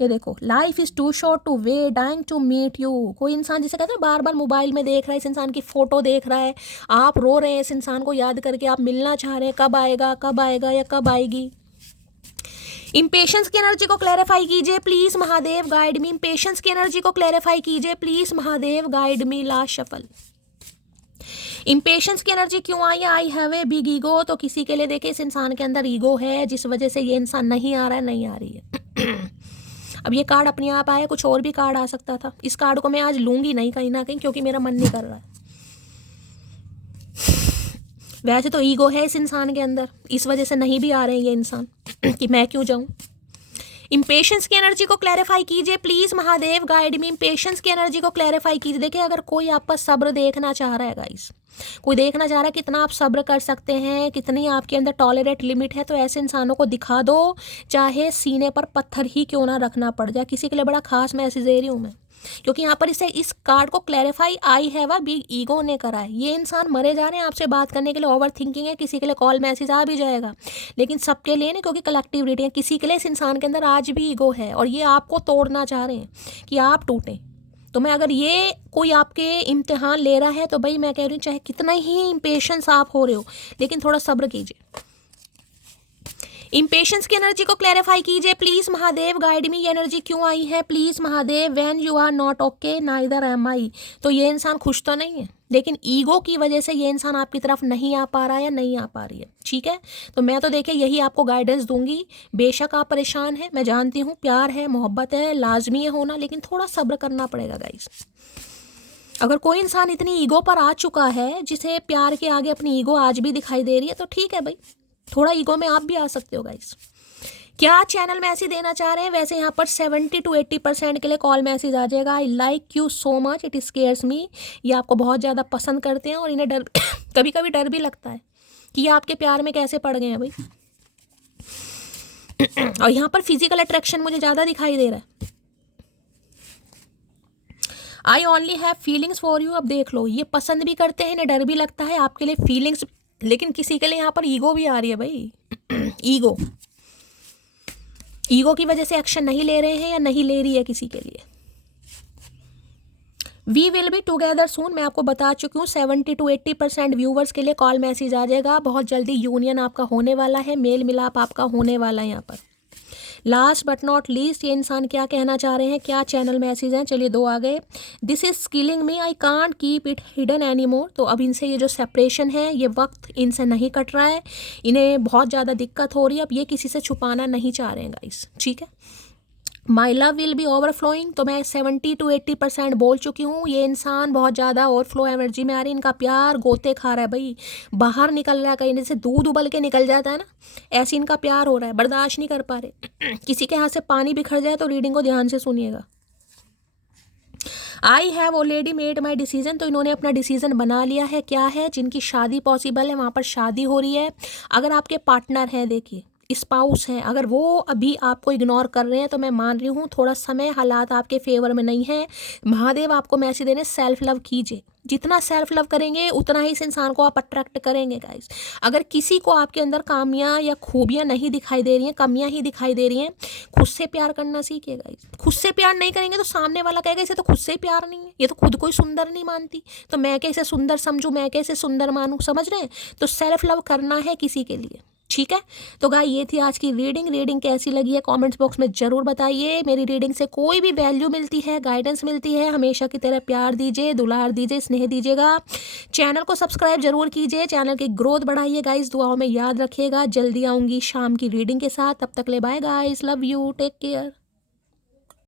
ये देखो, life is too short to wait, dying to meet you. कोई इंसान जिसे कहते हैं बार बार मोबाइल में देख रहा है, इस इंसान की फोटो देख रहा है, आप रो रहे हैं इस इंसान को याद करके, आप मिलना चाह रहे हैं, कब आएगा या कब आएगी। इम्पेशंस की एनर्जी को क्लैरिफाई कीजिए please Mahadev guide me. Impatience की एनर्जी को क्लैरिफाई कीजिए please Mahadev guide me. Last shuffle, impatience की एनर्जी क्यों आई? I have a big ego. तो किसी के लिए देखिए इस इंसान के अंदर ईगो है, जिस वजह से ये इंसान नहीं आ रहा है, नहीं आ रही है। अब ये कार्ड अपने आप आया, कुछ और भी कार्ड आ सकता था। इस कार्ड को मैं आज लूंगी नहीं कहीं ना कहीं, क्योंकि मेरा मन नहीं कर रहा है। वैसे तो ईगो है इस इंसान के अंदर, इस वजह से नहीं भी आ रहे हैं ये इंसान कि मैं क्यों जाऊं। इम्पेशंस की एनर्जी को क्लैरिफाई कीजिए please Mahadev guide me. Impatience की एनर्जी को क्लैरिफाई कीजिए। देखिए अगर कोई आप पर सब्र देखना चाह रहा है गाइस, कोई देखना चाह रहा है कितना आप सब्र कर सकते हैं, कितनी आपके अंदर टॉलरेट लिमिट है, तो ऐसे इंसानों को दिखा दो, चाहे सीने पर पत्थर ही क्यों ना रखना पड़ जाए। किसी के लिए बड़ा खास मैसेज दे रही हूँ मैं। क्योंकि यहाँ पर इस कार्ड को clarify I have a big ego ने करा है। ये इंसान मरे जा रहे हैं आपसे बात करने के लिए, ओवर थिंकिंग है, किसी के लिए कॉल मैसेज आ भी जाएगा, लेकिन सबके लिए नहीं, क्योंकि कलेक्टिव रीडिंग है। किसी के लिए इस इंसान के अंदर आज भी ईगो है और ये आपको तोड़ना चाह रहे हैं कि आप टूटें। तो मैं अगर ये कोई आपके इम्तिहान ले रहा है तो भाई मैं कह रही हूँ, चाहे कितना ही इम्पेशेंस आप हो रहे हो, लेकिन थोड़ा सब्र कीजिए। इम्पेशेंस की एनर्जी को क्लैरिफाई कीजिए प्लीज महादेव, गाइड मी। ये एनर्जी क्यों आई है please Mahadev? When you are not okay neither am I. तो ये इंसान खुश तो नहीं है, लेकिन ईगो की वजह से ये इंसान आपकी तरफ नहीं आ पा रहा है या नहीं आ पा रही है, ठीक है। तो मैं तो देखिए यही आपको गाइडेंस दूंगी। बेशक आप परेशान हैं, मैं जानती हूँ, प्यार है, मोहब्बत है, लाजमी है होना, लेकिन थोड़ा सब्र करना पड़ेगा गाइस। अगर कोई इंसान इतनी ईगो पर आ चुका है, जिसे प्यार के आगे अपनी ईगो आज भी दिखाई दे रही है, तो ठीक है भाई, थोड़ा ईगो में आप भी आ सकते हो गाइस। क्या चैनल मैसेज देना चाह रहे हैं? वैसे यहाँ पर 70 to 80% के लिए कॉल मैसेज आ जाएगा। I like you so much, it scares me. ये आपको बहुत ज़्यादा पसंद करते हैं और इन्हें डर कभी कभी डर भी लगता है कि ये आपके प्यार में कैसे पड़ गए हैं भाई। और यहाँ पर फिजिकल अट्रैक्शन मुझे ज़्यादा दिखाई दे रहा है। I only have feelings for you. अब देख लो, ये पसंद भी करते हैं, इन्हें डर भी लगता है आपके लिए, फीलिंग्स, लेकिन किसी के लिए यहाँ पर ईगो भी आ रही है भाई। ईगो की वजह से एक्शन नहीं ले रहे हैं या नहीं ले रही है किसी के लिए। वी विल बी टुगेदर सून, मैं आपको बता चुकी हूँ। 70 to 80% व्यूवर्स के लिए कॉल मैसेज आ जाएगा। बहुत जल्दी यूनियन आपका होने वाला है, मेल मिलाप आपका होने वाला है यहाँ पर। लास्ट बट नॉट लीस्ट, ये इंसान क्या कहना चाह रहे हैं, क्या चैनल मैसेज हैं? चलिए 2 आ गए। This is killing me, I can't keep it hidden any more. तो अब इनसे ये जो सेपरेशन है, ये वक्त इनसे नहीं कट रहा है, इन्हें बहुत ज़्यादा दिक्कत हो रही है। अब ये किसी से छुपाना नहीं चाह रहे हैं गाइस, ठीक है। My love will be overflowing, तो मैं 70 to 80% बोल चुकी हूँ। ये इंसान बहुत ज़्यादा ओवरफ्लो एनर्जी में आ रही है। इनका प्यार गोते खा रहा है भाई, बाहर निकल रहा है, कहीं जैसे दूध उबल के निकल जाता है ना, ऐसे इनका प्यार हो रहा है, बर्दाश्त नहीं कर पा रहे। किसी के हाथ से पानी बिखर जाए तो रीडिंग को ध्यान से सुनिएगा। I have already made my decision, तो इन्होंने अपना डिसीजन बना लिया है। क्या है? जिनकी शादी पॉसिबल है वहाँ पर शादी हो रही है। अगर आपके पार्टनर हैं, देखिए स्पाउस हैं, अगर वो अभी आपको इग्नोर कर रहे हैं तो मैं मान रही हूँ थोड़ा समय हालात आपके फेवर में नहीं है। महादेव आपको मैसेज देने, सेल्फ लव कीजिए। जितना सेल्फ लव करेंगे उतना ही इस इंसान को आप अट्रैक्ट करेंगे गाइस। अगर किसी को आपके अंदर खामियां या खूबियां नहीं दिखाई दे रही हैं, कमियां ही दिखाई दे रही हैं, खुद से प्यार करना सीखिए गाइस। खुद से प्यार नहीं करेंगे तो सामने वाला कहेगा इसे तो खुद से प्यार नहीं है, ये तो खुद को ही सुंदर नहीं मानती, तो मैं कैसे सुंदर समझूं, मैं कैसे सुंदर मानूं, समझ रहे हैं? तो सेल्फ लव करना है किसी के लिए, ठीक है। तो गाइस ये थी आज की रीडिंग कैसी लगी है कमेंट्स बॉक्स में ज़रूर बताइए। मेरी रीडिंग से कोई भी वैल्यू मिलती है, गाइडेंस मिलती है, हमेशा की तरह प्यार दीजिए, दुलार दीजिए, स्नेह दीजिएगा। चैनल को सब्सक्राइब जरूर कीजिए, चैनल की ग्रोथ बढ़ाइए गाइस, दुआओं में याद रखिएगा। जल्दी आऊँगी शाम की रीडिंग के साथ, तब तक ले bye guys, love you, take care.